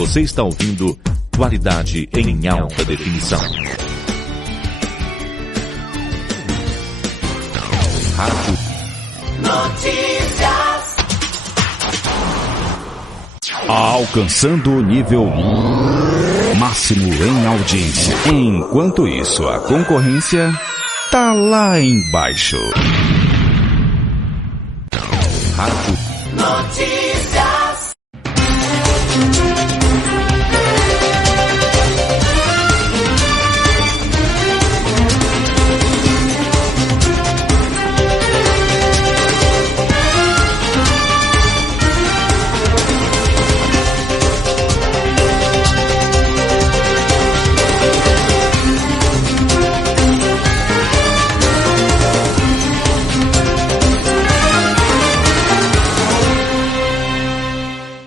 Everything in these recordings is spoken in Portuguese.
Você está ouvindo qualidade em alta definição. Rádio Notícias. Alcançando o nível máximo em audiência. Enquanto isso, a concorrência tá lá embaixo. Rádio Notícias.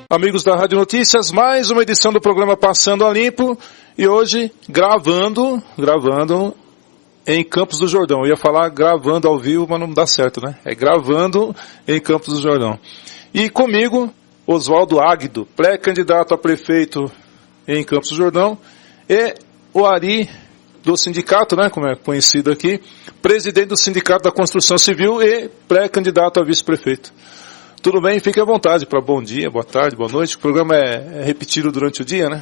Amigos da Rádio Notícias, mais uma edição do programa Passando a Limpo, e hoje gravando em Campos do Jordão. Eu ia falar gravando ao vivo, mas não dá certo, né? É gravando em Campos do Jordão. E comigo, Oswaldo Águido, pré-candidato a prefeito em Campos do Jordão, e o Ari do sindicato, né, como é conhecido aqui, presidente do Sindicato da Construção Civil e pré-candidato a vice-prefeito. Tudo bem? Fique à vontade para bom dia, boa tarde, boa noite. O programa é repetido durante o dia, né?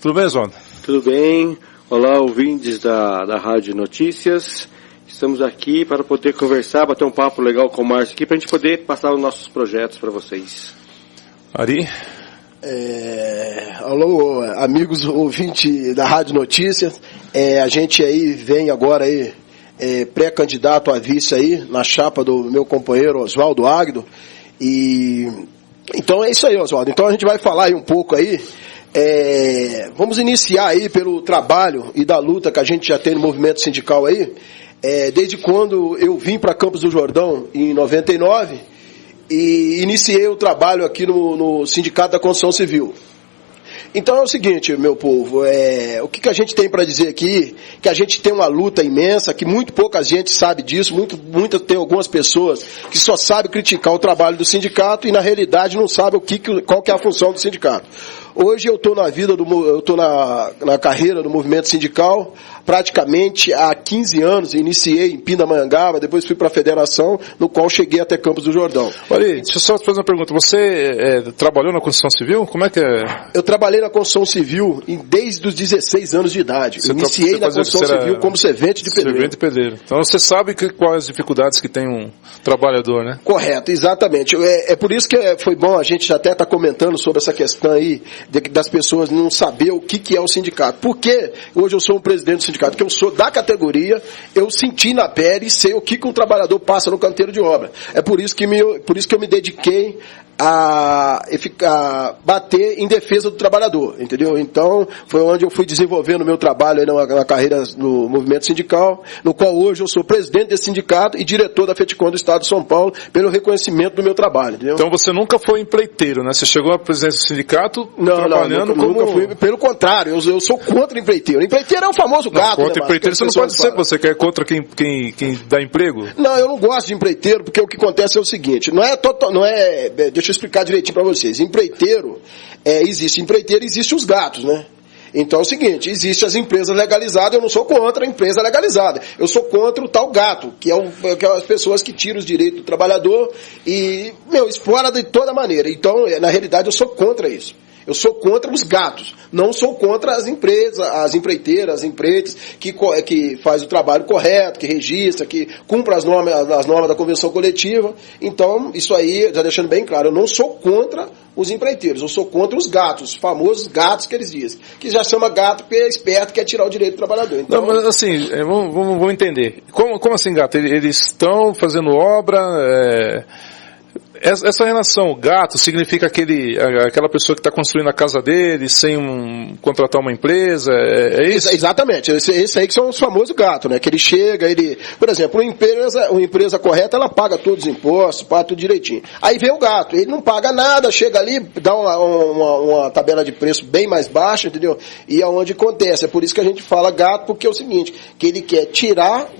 Tudo bem, Oswaldo? Tudo bem. Olá, ouvintes da Rádio Notícias. Estamos aqui para poder conversar, bater um papo legal com o Márcio aqui, para a gente poder passar os nossos projetos para vocês. Ari? Alô, amigos ouvintes da Rádio Notícias. A gente aí vem agora aí, pré-candidato a vice aí, na chapa do meu companheiro Oswaldo Águido. E então é isso aí, Oswaldo. Então a gente vai falar aí um pouco aí. Vamos iniciar aí pelo trabalho e da luta que a gente já tem no movimento sindical aí. Desde quando eu vim para Campos do Jordão em 99 e iniciei o trabalho aqui no Sindicato da Construção Civil. Então é o seguinte, meu povo, o que a gente tem para dizer aqui, que a gente tem uma luta imensa, que muito pouca gente sabe disso, tem algumas pessoas que só sabem criticar o trabalho do sindicato e na realidade não sabem qual que é a função do sindicato. Hoje eu estou na carreira do movimento sindical praticamente há 15 anos, iniciei em Pindamonhangaba, depois fui para a federação, no qual cheguei até Campos do Jordão. Olha aí, deixa eu só te fazer uma pergunta, você trabalhou na construção civil? Como é que é? Eu trabalhei na construção civil desde os 16 anos de idade. Eu iniciei na construção civil como servente de pedreiro. Servente de pedreiro. Então você sabe quais as dificuldades que tem um trabalhador, né? Correto, exatamente. É por isso que foi bom, a gente até está comentando sobre essa questão aí, das pessoas não saber o que é o sindicato. Porque hoje eu sou um presidente do sindicato, que eu sou da categoria, eu senti na pele e sei o que um trabalhador passa no canteiro de obra. É por isso que eu me dediquei a bater em defesa do trabalhador, entendeu? Então, foi onde eu fui desenvolvendo o meu trabalho aí na carreira no movimento sindical, no qual hoje eu sou presidente desse sindicato e diretor da FETICON do Estado de São Paulo, pelo reconhecimento do meu trabalho, entendeu? Então você nunca foi empreiteiro, né? Você chegou à presidência do sindicato nunca fui. Pelo contrário, eu sou contra o empreiteiro. Empreiteiro é o famoso gato, contra empreiteiro você não pode ser, você quer contra quem dá emprego? Não, eu não gosto de empreiteiro, porque o que acontece é o seguinte, deixa eu explicar direitinho para vocês. Empreiteiro, existe os gatos, né? Então é o seguinte, existem as empresas legalizadas, eu não sou contra a empresa legalizada, eu sou contra o tal gato, que é as pessoas que tiram os direitos do trabalhador e, explora de toda maneira. Então, na realidade, eu sou contra isso. Eu sou contra os gatos, não sou contra as empresas, as empreiteiras, as empreitas que faz o trabalho correto, que registra, que cumpre as normas da convenção coletiva. Então, isso aí, já deixando bem claro, eu não sou contra os empreiteiros, eu sou contra os gatos, os famosos gatos que eles dizem, que já chama gato porque é esperto, quer tirar o direito do trabalhador. Então, não, mas assim, vamos entender. Como assim, gato? Eles estão fazendo obra... Essa relação gato significa aquela pessoa que está construindo a casa dele sem contratar uma empresa, é isso? Exatamente, esse aí que são os famosos gatos, né? Que ele chega, por exemplo, uma empresa correta, ela paga todos os impostos, paga tudo direitinho. Aí vem o gato, ele não paga nada, chega ali, dá uma tabela de preço bem mais baixa, entendeu? E é onde acontece, é por isso que a gente fala gato, porque é o seguinte, que ele quer tirar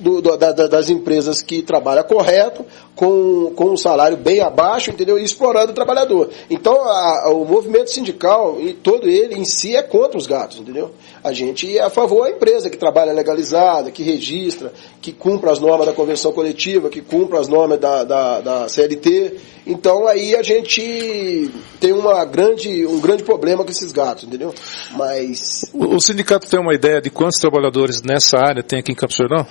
das empresas que trabalham correto, com um salário bem abaixo, baixo, entendeu? E explorando o trabalhador. Então, o movimento sindical, e todo ele em si, é contra os gatos, entendeu? A gente é a favor da empresa que trabalha legalizada, que registra, que cumpre as normas da convenção coletiva, que cumpre as normas da CLT. Então, aí a gente tem um grande problema com esses gatos, entendeu? Mas... O sindicato tem uma ideia de quantos trabalhadores nessa área tem aqui em Campos do Jordão?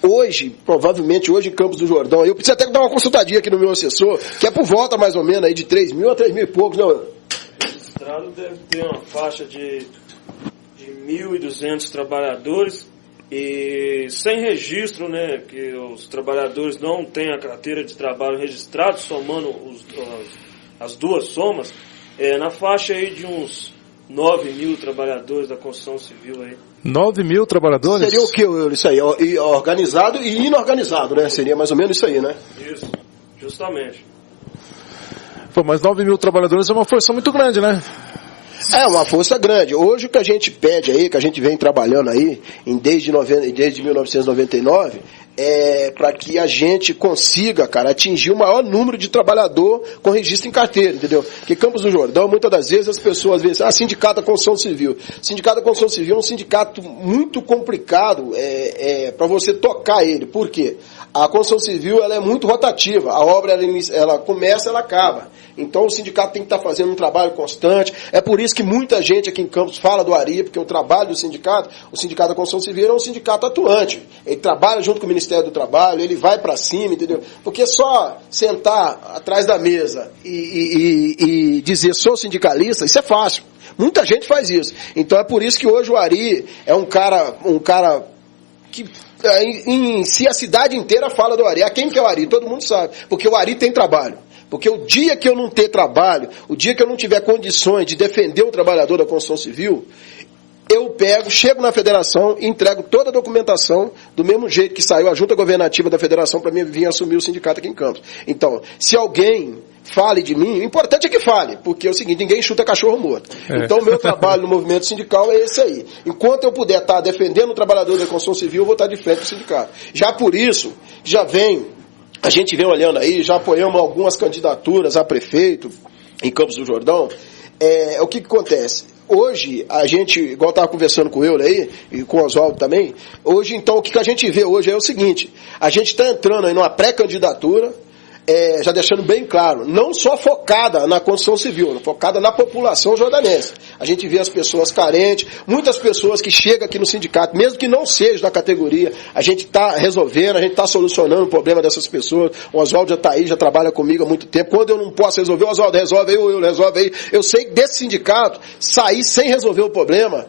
Hoje, provavelmente hoje em Campos do Jordão, eu preciso até dar uma consultadinha aqui no meu assessor, que é por volta mais ou menos aí de 3 mil a 3 mil e poucos, não? Registrado deve ter uma faixa de 1.200 trabalhadores e sem registro, né, que os trabalhadores não têm a carteira de trabalho registrada, somando as duas somas, na faixa aí de uns 9 mil trabalhadores da construção civil aí. 9 mil trabalhadores? Seria o que isso aí? Organizado e inorganizado, né? Seria mais ou menos isso aí, né? Isso, justamente. Pô, mas 9 mil trabalhadores é uma força muito grande, né? É uma força grande. Hoje o que a gente pede aí, que a gente vem trabalhando aí desde 1999, é para que a gente consiga, cara, atingir o maior número de trabalhador com registro em carteira, entendeu? Porque Campos do Jordão, muitas das vezes as pessoas veem assim, sindicato da construção civil. Sindicato da construção civil é um sindicato muito complicado para você tocar ele. Por quê? A construção civil ela é muito rotativa. A obra ela começa, ela acaba. Então o sindicato tem que estar fazendo um trabalho constante. É por isso que muita gente aqui em Campos fala do ARI, porque o trabalho do sindicato, o Sindicato da Construção Civil é um sindicato atuante. Ele trabalha junto com o Ministério do Trabalho, ele vai para cima, entendeu? Porque só sentar atrás da mesa e dizer sou sindicalista, isso é fácil. Muita gente faz isso. Então é por isso que hoje o ARI é um cara que em si a cidade inteira fala do ARI. Quem que é o ARI? Todo mundo sabe. Porque o ARI tem trabalho. Porque o dia que eu não ter trabalho, o dia que eu não tiver condições de defender o trabalhador da construção civil, eu chego na federação e entrego toda a documentação do mesmo jeito que saiu a junta governativa da federação para mim vir assumir o sindicato aqui em Campos. Então, se alguém fale de mim, o importante é que fale, porque é o seguinte, ninguém chuta cachorro morto. Então, o meu trabalho no movimento sindical é esse aí. Enquanto eu puder estar defendendo o trabalhador da construção civil, eu vou estar de frente do sindicato. Já por isso, a gente vem olhando aí, já apoiamos algumas candidaturas a prefeito em Campos do Jordão. O que acontece? Hoje, a gente, igual eu estava conversando com o Euler aí, e com o Oswaldo também, hoje, então, o que a gente vê hoje é o seguinte, a gente está entrando aí numa pré-candidatura, já deixando bem claro, não só focada na construção civil, focada na população jordanense. A gente vê as pessoas carentes, muitas pessoas que chegam aqui no sindicato, mesmo que não seja da categoria, a gente está resolvendo, a gente está solucionando o problema dessas pessoas. O Oswaldo já está aí, já trabalha comigo há muito tempo. Quando eu não posso resolver, o Oswaldo resolve aí, eu resolve aí. Eu sei que desse sindicato, sair sem resolver o problema,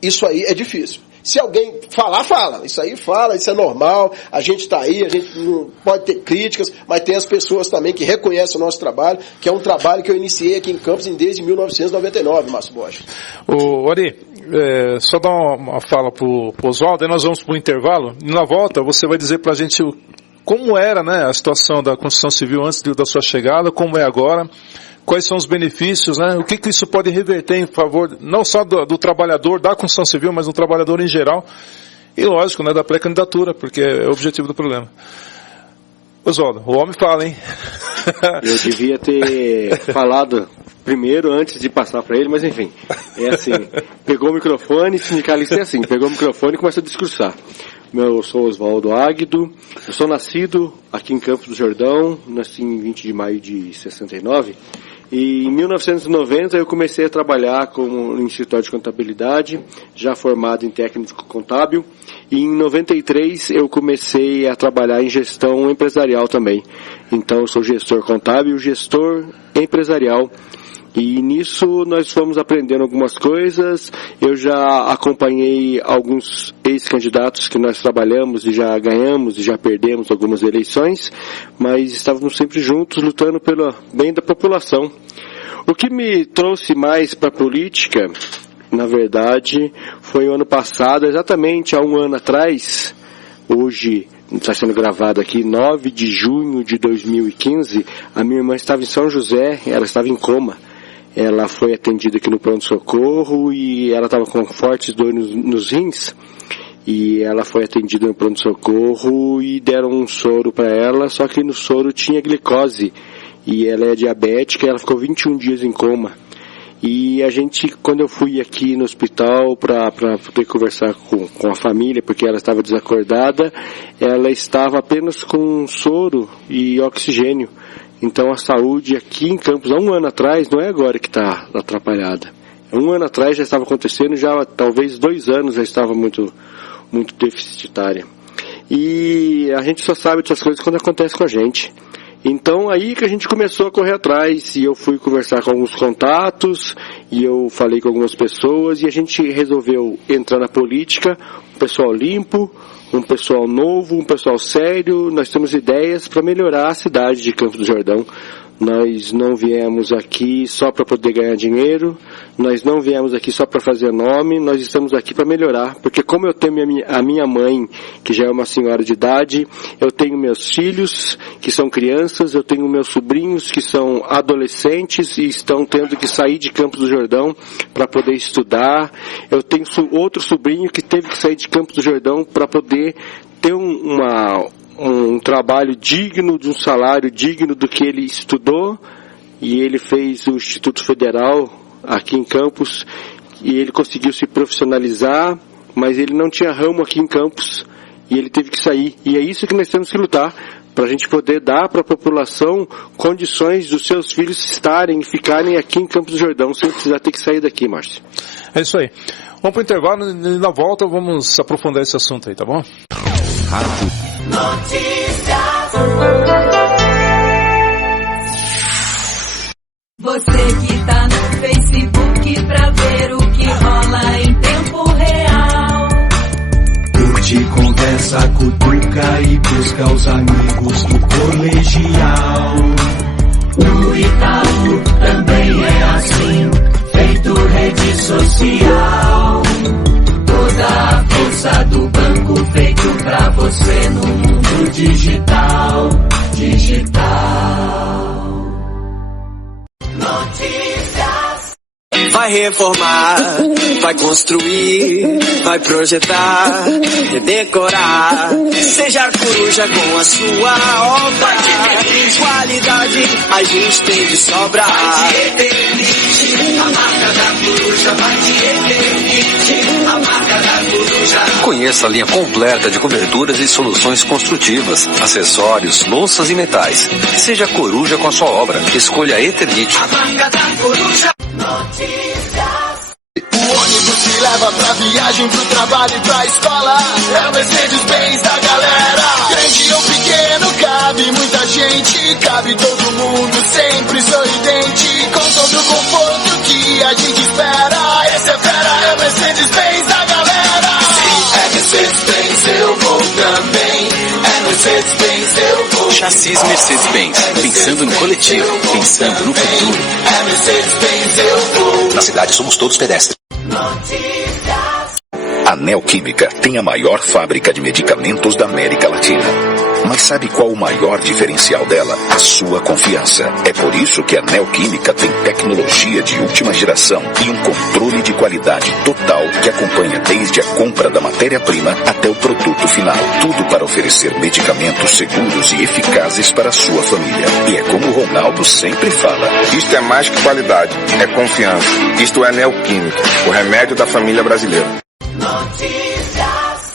isso aí é difícil. Se alguém falar, fala. Isso aí fala, isso é normal. A gente está aí, a gente não pode ter críticas, mas tem as pessoas também que reconhecem o nosso trabalho, que é um trabalho que eu iniciei aqui em Campos desde 1999, Márcio Bosch. Ari, só dar uma fala para o Oswaldo, aí nós vamos para o intervalo. E na volta você vai dizer para a gente como era, né, a situação da construção civil antes da sua chegada, como é agora. Quais são os benefícios, né? O que isso pode reverter em favor, não só do trabalhador da construção civil, mas do trabalhador em geral. E lógico, né, da pré-candidatura, porque é o objetivo do problema. Oswaldo, o homem fala, hein? Eu devia ter falado primeiro, antes de passar para ele, mas enfim. É assim, pegou o microfone, sindicalista é assim, pegou o microfone e começa a discursar. Eu sou Oswaldo Águido, eu sou nascido aqui em Campos do Jordão, nasci em 20 de maio de 69, e em 1990 eu comecei a trabalhar em escritório de contabilidade, já formado em técnico contábil, e em 93 eu comecei a trabalhar em gestão empresarial também. Então eu sou gestor contábil, gestor empresarial. E nisso nós fomos aprendendo algumas coisas. Eu já acompanhei alguns ex-candidatos que nós trabalhamos e já ganhamos e já perdemos algumas eleições, mas estávamos sempre juntos lutando pelo bem da população. O que me trouxe mais para a política, na verdade, foi o ano passado, exatamente há um ano atrás, hoje está sendo gravado aqui, 9 de junho de 2015, a minha irmã estava em São José, ela estava em coma. Ela foi atendida aqui no pronto-socorro e ela estava com fortes dores nos rins. E ela foi atendida no pronto-socorro e deram um soro para ela, só que no soro tinha glicose. e ela é diabética, ela ficou 21 dias em coma. E a gente, quando eu fui aqui no hospital para poder conversar com a família, porque ela estava desacordada, ela estava apenas com soro e oxigênio. Então a saúde aqui em Campos, há um ano atrás, não é agora que está atrapalhada. Um ano atrás já estava acontecendo, já talvez 2 anos já estava muito deficitária. E a gente só sabe dessas coisas quando acontece com a gente. Então aí que a gente começou a correr atrás, e eu fui conversar com alguns contatos, e eu falei com algumas pessoas, e a gente resolveu entrar na política, um pessoal limpo, um pessoal novo, um pessoal sério. Nós temos ideias para melhorar a cidade de Campos do Jordão. Nós não viemos aqui só para poder ganhar dinheiro, nós não viemos aqui só para fazer nome, nós estamos aqui para melhorar, porque como eu tenho a minha mãe, que já é uma senhora de idade, eu tenho meus filhos, que são crianças, eu tenho meus sobrinhos, que são adolescentes e estão tendo que sair de Campos do Jordão para poder estudar, eu tenho outro sobrinho que teve que sair de Campos do Jordão para poder ter um trabalho digno, de um salário digno do que ele estudou, e ele fez o Instituto Federal aqui em Campos, e ele conseguiu se profissionalizar, mas ele não tinha ramo aqui em Campos, e ele teve que sair. E é isso que nós temos que lutar, para a gente poder dar para a população condições dos seus filhos estarem e ficarem aqui em Campos do Jordão, sem precisar ter que sair daqui, Márcio. É isso aí. Vamos para o intervalo e na volta vamos aprofundar esse assunto aí, tá bom? Rádio Notícias. Você que tá no Facebook pra ver o que rola em tempo real. Curte, conversa, cutuca e busca os amigos do colegial. No Itaú também é assim, feito rede social. Toda a força do banco feito pra você no mundo digital. Notícias. Vai reformar, vai construir, vai projetar, redecorar. Seja coruja com a sua obra. Qualidade a gente tem de sobra. Vai de Eternite, a marca da coruja. Vai de Eternite, a marca da coruja. Conheça a linha completa de coberturas e soluções construtivas, acessórios, louças e metais. Seja coruja com a sua obra. Escolha a Eternite. A marca da coruja. Notícias. O ônibus que leva pra viagem, pro trabalho e pra escola. É o Mercedes-Benz da galera. Grande ou pequeno, cabe muita gente. Cabe todo mundo, sempre sorridente. Com todo o conforto que a gente espera. Esse é fera, é o Mercedes-Benz da galera. Se é Mercedes-Benz, eu vou também. É Mercedes-Benz, eu vou. Chassis Mercedes-Benz. Pensando no coletivo, pensando no futuro. É Mercedes-Benz, eu vou. Na cidade somos todos pedestres. Notícias. A Neoquímica tem a maior fábrica de medicamentos da América Latina. Mas sabe qual o maior diferencial dela? A sua confiança. É por isso que a Neoquímica tem tecnologia de última geração e um controle de qualidade total que acompanha desde a compra da matéria-prima até o produto final. Tudo para oferecer medicamentos seguros e eficazes para a sua família. E é como o Ronaldo sempre fala: isto é mais que qualidade, é confiança. Isto é Neoquímica, o remédio da família brasileira. Notícias.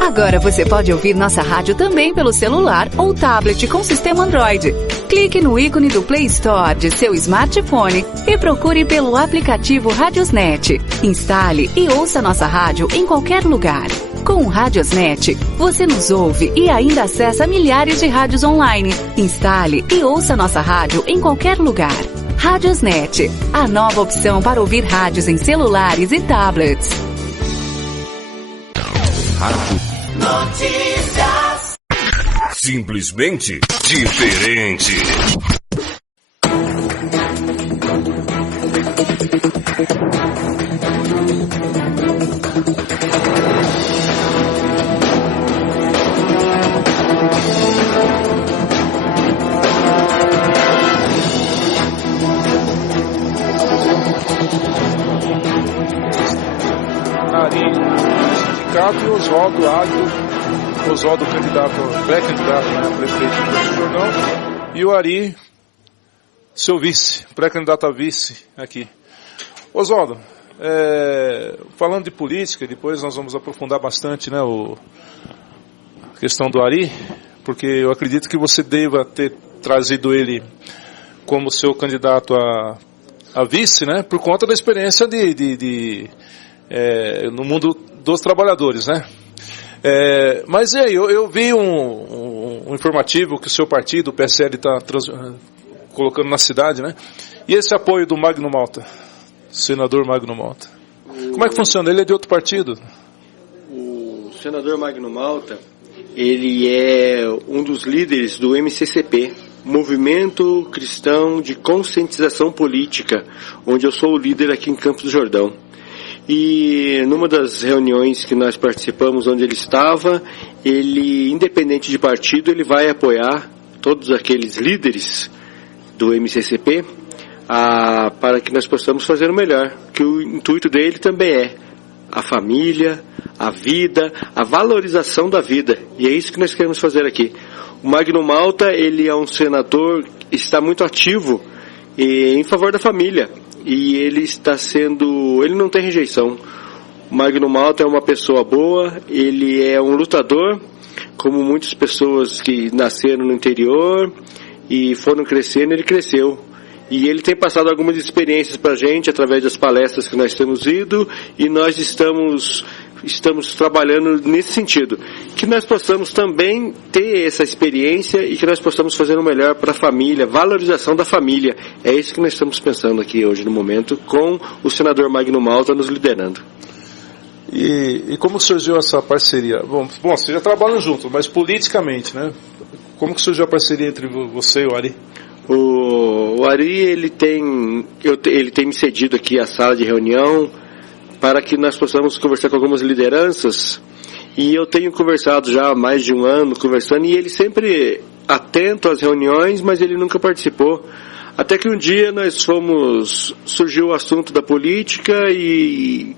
Agora você pode ouvir nossa rádio também pelo celular ou tablet com sistema Android. Clique no ícone do Play Store de seu smartphone e procure pelo aplicativo Radiosnet. Instale e ouça nossa rádio em qualquer lugar. Com o Radiosnet, você nos ouve e ainda acessa milhares de rádios online. Instale e ouça nossa rádio em qualquer lugar. Radiosnet, a nova opção para ouvir rádios em celulares e tablets. Rádio Notícias. Simplesmente diferente. Sindicato e Oswaldo Águido, Oswaldo pré-candidato a prefeito de Campos do Jordão, e o Ari seu vice, pré-candidato a vice aqui. Oswaldo, falando de política, depois nós vamos aprofundar bastante, né, a questão do Ari, porque eu acredito que você deva ter trazido ele como seu candidato a vice, né, por conta da experiência no mundo dos trabalhadores, né? Mas e aí, eu vi um informativo que o seu partido, o PSL, está colocando na cidade, né? E esse apoio do Magno Malta, senador Magno Malta, como é que funciona? Ele é de outro partido? O senador Magno Malta, ele é um dos líderes do MCCP, Movimento Cristão de Conscientização Política, onde eu sou o líder aqui em Campos do Jordão. E numa das reuniões que nós participamos, onde ele estava, ele, independente de partido, ele vai apoiar todos aqueles líderes do MCCP para que nós possamos fazer o melhor, que o intuito dele também é a família, a vida, a valorização da vida, e é isso que nós queremos fazer aqui. O Magno Malta, ele é um senador que está muito ativo em favor da família, e ele não tem rejeição. O Magno Malta é uma pessoa boa, ele é um lutador, como muitas pessoas que nasceram no interior e foram crescendo, ele cresceu. E ele tem passado algumas experiências para a gente, através das palestras que nós temos ido, e nós estamos trabalhando nesse sentido. Que nós possamos também ter essa experiência e que nós possamos fazer o melhor para a família, valorização da família. É isso que nós estamos pensando aqui hoje, no momento, com o senador Magno Malta nos liderando. E como surgiu essa parceria? Bom, vocês já trabalham juntos, mas politicamente, né? Como que surgiu a parceria entre você e o Ari? O Ari, ele tem me cedido aqui a sala de reunião para que nós possamos conversar com algumas lideranças, e eu tenho conversado já há mais de um ano, conversando, e ele sempre atento às reuniões, mas ele nunca participou. Até que um dia surgiu o assunto da política, e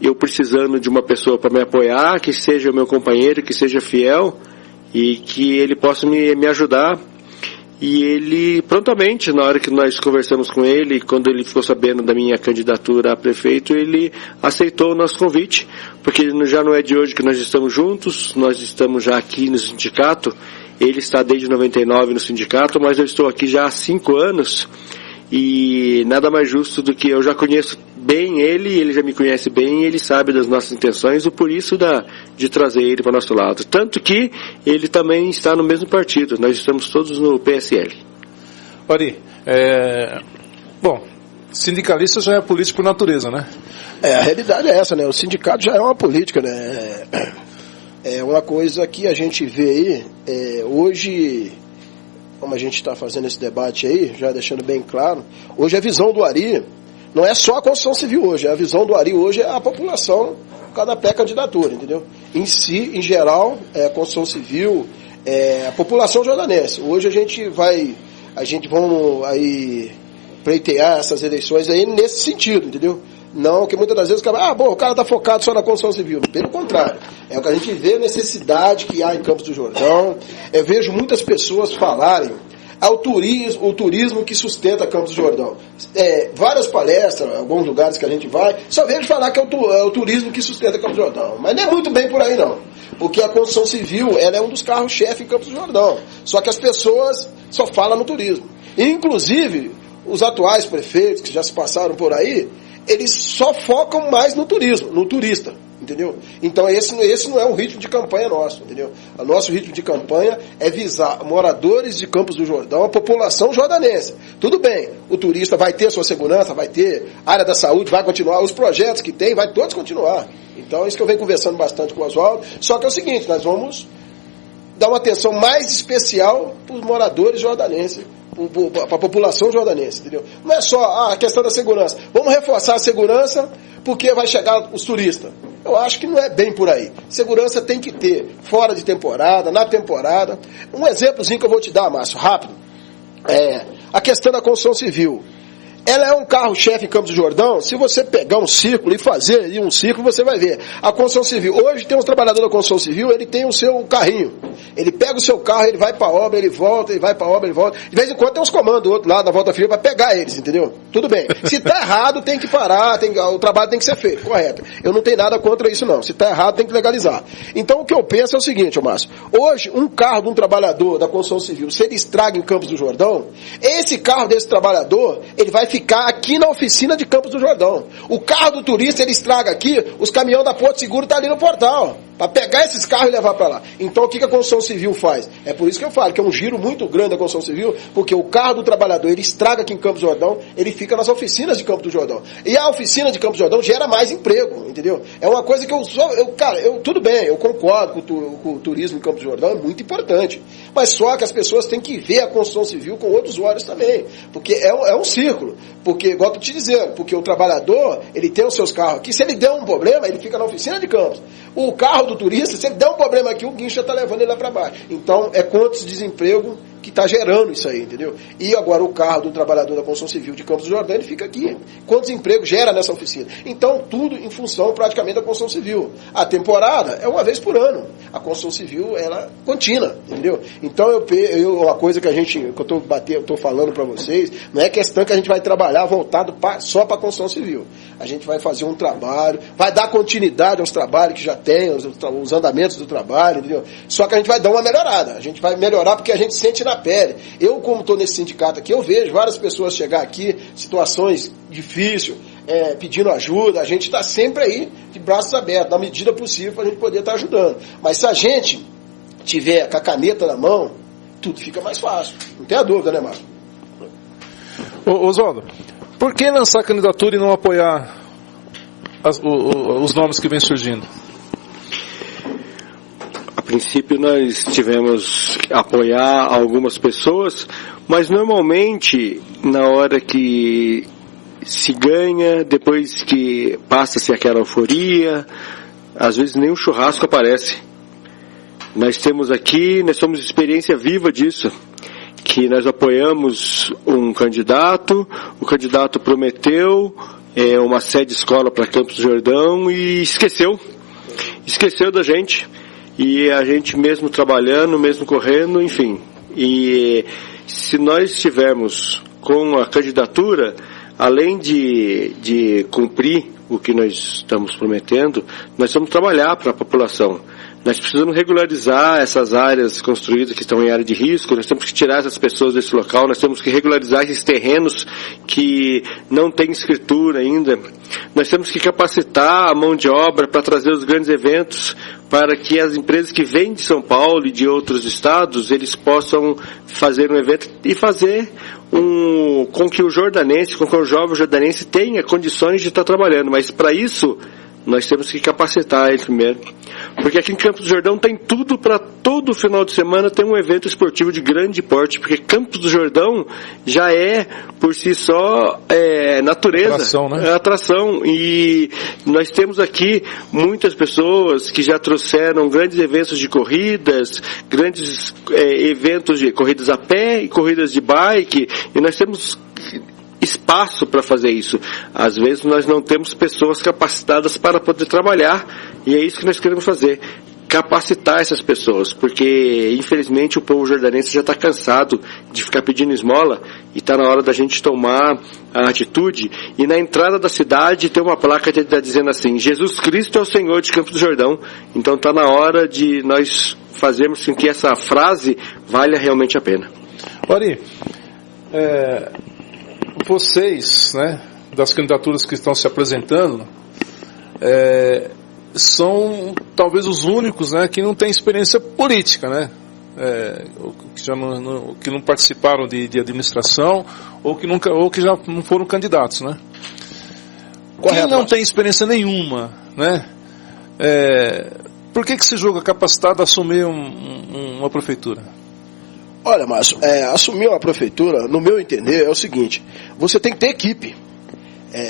eu precisando de uma pessoa para me apoiar, que seja o meu companheiro, que seja fiel, e que ele possa me ajudar. E ele, prontamente, na hora que nós conversamos com ele, quando ele ficou sabendo da minha candidatura a prefeito, ele aceitou o nosso convite, porque já não é de hoje que nós estamos juntos, nós estamos já aqui no sindicato, ele está desde 99 no sindicato, mas eu estou aqui já há 5 anos, e nada mais justo do que eu já conheço bem ele já me conhece bem, ele sabe das nossas intenções, e por isso de trazer ele para o nosso lado. Tanto que ele também está no mesmo partido, nós estamos todos no PSL. Ari, sindicalista já é político por natureza, né? A realidade é essa, né? O sindicato já é uma política, né? É uma coisa que a gente vê aí, hoje, como a gente está fazendo esse debate aí, já deixando bem claro, hoje a visão do Ari não é só a construção civil hoje, a visão do Ari hoje é a população por causa da pré-candidatura, entendeu? Em si, em geral, a construção civil, a população jordanense. Hoje a gente vai aí pleitear essas eleições aí nesse sentido, entendeu? Não, que muitas das vezes o cara está focado só na construção civil. Pelo contrário, é o que a gente vê a necessidade que há em Campos do Jordão. Eu vejo muitas pessoas falarem o turismo que sustenta Campos do Jordão. Várias palestras, alguns lugares que a gente vai, só vejo falar que é o turismo que sustenta Campos do Jordão. Mas não é muito bem por aí, não. Porque a construção civil, ela é um dos carros-chefe em Campos do Jordão. Só que as pessoas só falam no turismo. E, inclusive, os atuais prefeitos que já se passaram por aí, eles só focam mais no turismo, no turista. Entendeu? Então esse não é o ritmo de campanha nosso, entendeu? O nosso ritmo de campanha é visar moradores de Campos do Jordão, a população jordanense. Tudo bem, o turista vai ter sua segurança, vai ter área da saúde, vai continuar, os projetos que tem, vai todos continuar. Então é isso que eu venho conversando bastante com o Oswaldo. Só que é o seguinte, nós vamos dar uma atenção mais especial para os moradores jordanenses, para a população jordanense, entendeu? Não é só a questão da segurança. Vamos reforçar a segurança porque vai chegar os turistas. Eu acho que não é bem por aí. Segurança tem que ter fora de temporada, na temporada. Um exemplozinho que eu vou te dar, Márcio, rápido. A questão da construção civil. ela é um carro-chefe em Campos do Jordão. Se você pegar um círculo e fazer um círculo, você vai ver. A construção civil, hoje tem uns trabalhadores da construção civil, ele tem o seu carrinho. Ele pega o seu carro, ele vai para a obra, ele volta, ele vai para a obra, ele volta. De vez em quando tem uns comandos do outro lado, na volta fria, para pegar eles, entendeu? Tudo bem. Se está errado, tem que parar, o trabalho tem que ser feito, correto. Eu não tenho nada contra isso, não. Se está errado, tem que legalizar. Então, o que eu penso é o seguinte, Márcio. Hoje, um carro de um trabalhador da construção civil, se ele estraga em Campos do Jordão, esse carro desse trabalhador, ele vai ficar aqui na oficina de Campos do Jordão. O carro do turista, ele estraga aqui, os caminhões da Porto Seguro estão ali no portal, para pegar esses carros e levar para lá. Então, o que a construção civil faz? É por isso que eu falo que é um giro muito grande da construção civil, porque o carro do trabalhador, ele estraga aqui em Campos do Jordão, ele fica nas oficinas de Campos do Jordão. E a oficina de Campos do Jordão gera mais emprego, entendeu? É uma coisa que tudo bem, eu concordo com o turismo em Campos do Jordão, é muito importante. Mas só que as pessoas têm que ver a construção civil com outros olhos também, porque é um círculo. Porque, igual eu tô te dizendo, porque o trabalhador, ele tem os seus carros aqui, se ele der um problema, ele fica na oficina de Campos. O carro do turista, se ele der um problema aqui, o guincho já está levando ele lá para baixo. Então, é quantos desemprego que está gerando isso aí, entendeu? E agora o carro do trabalhador da construção civil de Campos do Jordão, ele fica aqui. Quantos empregos gera nessa oficina? Então, tudo em função praticamente da construção civil. A temporada é uma vez por ano. A construção civil, ela é contínua, entendeu? Então, uma coisa que eu estou falando para vocês, não é questão que a gente vai trabalhar voltado só para a construção civil. A gente vai fazer um trabalho, vai dar continuidade aos trabalhos que já tem, os andamentos do trabalho, entendeu? Só que a gente vai dar uma melhorada. A gente vai melhorar porque a gente sente na pele. Eu, como estou nesse sindicato aqui, eu vejo várias pessoas chegar aqui, situações difíceis, pedindo ajuda. A gente está sempre aí de braços abertos, na medida possível, para a gente poder estar ajudando. Mas se a gente tiver com a caneta na mão, tudo fica mais fácil. Não tem a dúvida, né, Márcio? Oswaldo, por que lançar candidatura e não apoiar os nomes que vêm surgindo? A princípio nós tivemos que apoiar algumas pessoas, mas normalmente na hora que se ganha, depois que passa-se aquela euforia, às vezes nem um churrasco aparece. Nós temos aqui, nós somos experiência viva disso, que nós apoiamos um candidato, o candidato prometeu uma sede escola para Campos do Jordão e esqueceu da gente. E a gente mesmo trabalhando, mesmo correndo, enfim. E se nós estivermos com a candidatura, além de cumprir o que nós estamos prometendo, nós vamos trabalhar para a população. Nós precisamos regularizar essas áreas construídas que estão em área de risco, nós temos que tirar essas pessoas desse local, nós temos que regularizar esses terrenos que não têm escritura ainda. Nós temos que capacitar a mão de obra para trazer os grandes eventos, para que as empresas que vêm de São Paulo e de outros estados, eles possam fazer um evento e fazer com que o jordanense, com que o jovem jordanense tenha condições de estar trabalhando. Mas para isso, nós temos que capacitar ele primeiro. Porque aqui em Campos do Jordão tem tudo para todo final de semana ter um evento esportivo de grande porte. Porque Campos do Jordão já é, por si só, natureza. Atração, né? É atração. E nós temos aqui muitas pessoas que já trouxeram grandes eventos de corridas, grandes eventos de corridas a pé e corridas de bike. E nós temos espaço para fazer isso. Às vezes nós não temos pessoas capacitadas para poder trabalhar, e é isso que nós queremos fazer, capacitar essas pessoas, porque infelizmente o povo jordanense já está cansado de ficar pedindo esmola, e está na hora da gente tomar a atitude. E na entrada da cidade tem uma placa que está dizendo assim: Jesus Cristo é o Senhor de Campos do Jordão. Então está na hora de nós fazermos com que essa frase valha realmente a pena. Ori, vocês, né, das candidaturas que estão se apresentando, são talvez os únicos, né, que não têm experiência política, né, que não participaram de administração ou que já não foram candidatos, né. Correto. Quem não tem experiência nenhuma, né, por que se julga capacitado a assumir uma prefeitura? Olha, Márcio, assumir uma prefeitura, no meu entender, é o seguinte: você tem que ter equipe.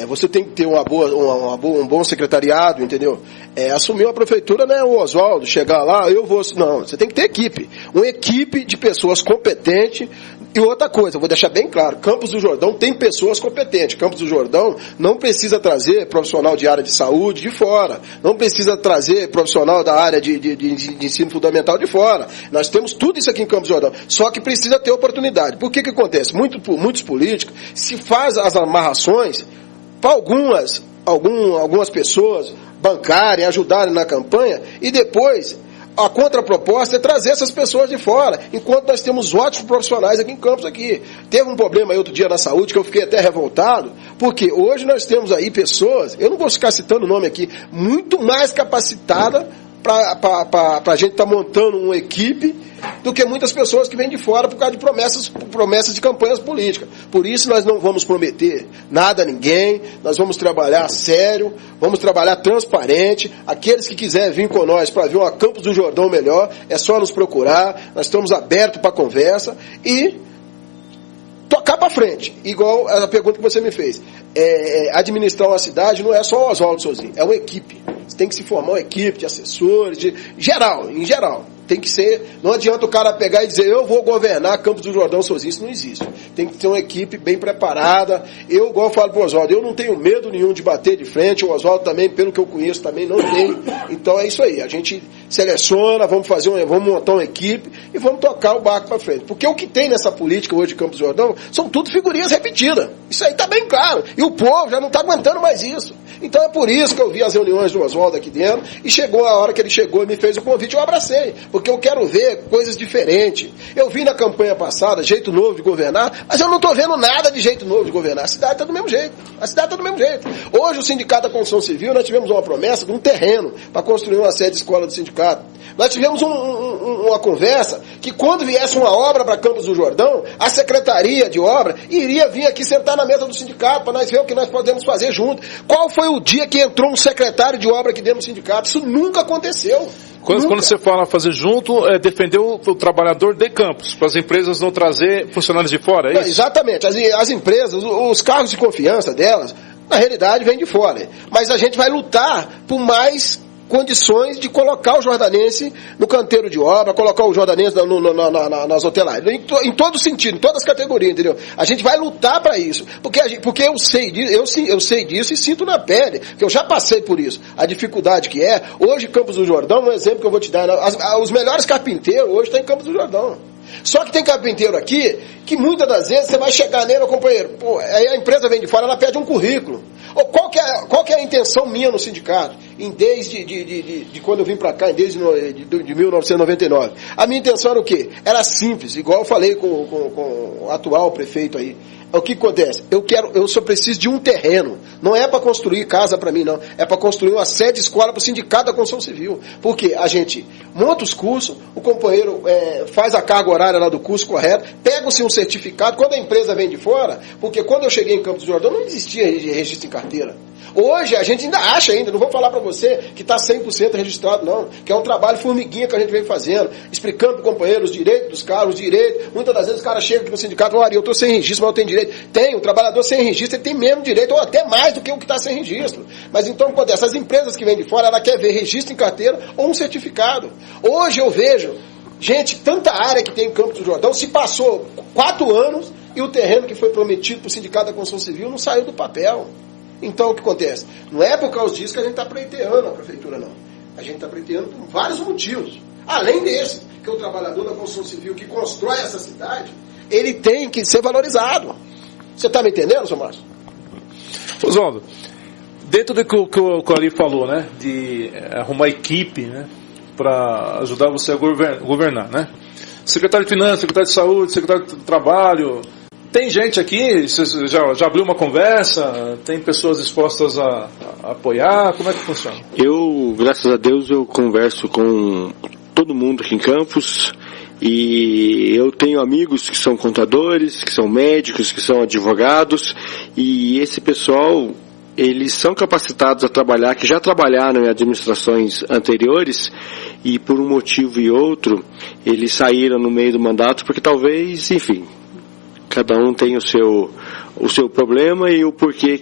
Você tem que ter um bom secretariado, entendeu? Assumir uma prefeitura não é o Oswaldo chegar lá, não, você tem que ter equipe. Uma equipe de pessoas competentes, E outra coisa, eu vou deixar bem claro, Campos do Jordão tem pessoas competentes. Campos do Jordão não precisa trazer profissional de área de saúde de fora, não precisa trazer profissional da área de ensino fundamental de fora. Nós temos tudo isso aqui em Campos do Jordão, só que precisa ter oportunidade. Por que acontece? Muitos políticos se faz as amarrações para algumas pessoas bancarem, ajudarem na campanha e depois a contraproposta é trazer essas pessoas de fora, enquanto nós temos ótimos profissionais aqui em Campos. Teve um problema aí outro dia na saúde que eu fiquei até revoltado, porque hoje nós temos aí pessoas, eu não vou ficar citando o nome aqui, muito mais capacitada para a gente estar montando uma equipe do que muitas pessoas que vêm de fora por causa de promessas de campanhas políticas. Por isso nós não vamos prometer nada a ninguém, nós vamos trabalhar sério, vamos trabalhar transparente. Aqueles que quiserem vir com nós para ver uma Campos do Jordão melhor, é só nos procurar, nós estamos abertos para conversa e tocar para frente, igual a pergunta que você me fez. Administrar uma cidade não é só o Oswaldo sozinho, é uma equipe. Você tem que se formar uma equipe de assessores, em geral. Tem que ser, não adianta o cara pegar e dizer, eu vou governar Campos do Jordão sozinho, isso não existe. Tem que ter uma equipe bem preparada. Eu, igual eu falo pro Oswaldo, eu não tenho medo nenhum de bater de frente, o Oswaldo também, pelo que eu conheço, também não tem. Então é isso aí, a gente seleciona, vamos montar uma equipe e vamos tocar o barco para frente. Porque o que tem nessa política hoje de Campos do Jordão são tudo figurinhas repetidas. Isso aí tá bem claro. E o povo já não tá aguentando mais isso. Então é por isso que eu vi as reuniões do Oswaldo aqui dentro e chegou a hora que ele chegou e me fez o convite, eu abracei. Porque eu quero ver coisas diferentes. Eu vi na campanha passada jeito novo de governar, mas eu não estou vendo nada de jeito novo de governar. A cidade está do mesmo jeito. Hoje o Sindicato da Construção Civil, nós tivemos uma promessa de um terreno para construir uma sede de escola do sindicato. Nós tivemos uma conversa que quando viesse uma obra para Campos do Jordão, a Secretaria de Obra iria vir aqui sentar na mesa do sindicato para nós ver o que nós podemos fazer junto. Qual foi o dia que entrou um secretário de obra aqui dentro do sindicato? Isso nunca aconteceu. Quando você fala fazer junto, é defender o trabalhador de Campos, para as empresas não trazer funcionários de fora, é isso? Exatamente. As empresas, os cargos de confiança delas, na realidade, vêm de fora. Mas a gente vai lutar por mais condições de colocar o jordanense no canteiro de obra, colocar o jordanense nas hotelarias, em todo sentido, em todas as categorias, entendeu? A gente vai lutar para isso, porque eu sei disso e sinto na pele, que eu já passei por isso, a dificuldade que é. Hoje, Campos do Jordão, um exemplo que eu vou te dar, os melhores carpinteiros hoje estão em Campos do Jordão. Só que tem carpinteiro aqui que muitas das vezes você vai chegar nele, companheiro, aí a empresa vem de fora, ela pede um currículo. Qual que é a intenção minha no sindicato? Desde quando eu vim para cá, desde 1999. A minha intenção era o quê? Era simples, igual eu falei com o atual prefeito aí. O que acontece? Eu só preciso de um terreno. Não é para construir casa para mim, não. É para construir uma sede de escola para o Sindicato da Construção Civil. Porque a gente monta os cursos, o companheiro faz a carga horária lá do curso correto, pega-se um certificado, quando a empresa vem de fora, porque quando eu cheguei em Campos do Jordão não existia registro em carteira. Hoje a gente ainda acha, não vou falar para você que está 100% registrado, não. Que é um trabalho formiguinha que a gente vem fazendo, explicando para o companheiro os direitos dos carros, os direitos. Muitas das vezes o cara chega aqui no sindicato e fala, eu estou sem registro, mas eu tenho direito. Tem, o trabalhador sem registro, ele tem menos direito, ou até mais do que o que está sem registro. Mas então acontece, as empresas que vêm de fora, ela quer ver registro em carteira ou um certificado. Hoje eu vejo, gente, tanta área que tem em Campos do Jordão, se passou 4 anos e o terreno que foi prometido para o Sindicato da Construção Civil não saiu do papel. Então o que acontece? Não é por causa disso que a gente está pleiteando a prefeitura, não. A gente está pleiteando por vários motivos. Além desse, que o trabalhador da construção civil que constrói essa cidade, ele tem que ser valorizado. Você está me entendendo, seu Márcio? Oswaldo, dentro do que o Ari falou, né, de arrumar equipe, né, para ajudar você a governar, né? Secretário de Finanças, secretário de Saúde, secretário de Trabalho. Tem gente aqui, você já abriu uma conversa? Tem pessoas dispostas a apoiar? Como é que funciona? Eu, graças a Deus, eu converso com todo mundo aqui em Campos. E eu tenho amigos que são contadores, que são médicos, que são advogados, e esse pessoal, eles são capacitados a trabalhar, que já trabalharam em administrações anteriores, e por um motivo e outro, eles saíram no meio do mandato, porque talvez, enfim, cada um tem o seu problema e o porquê,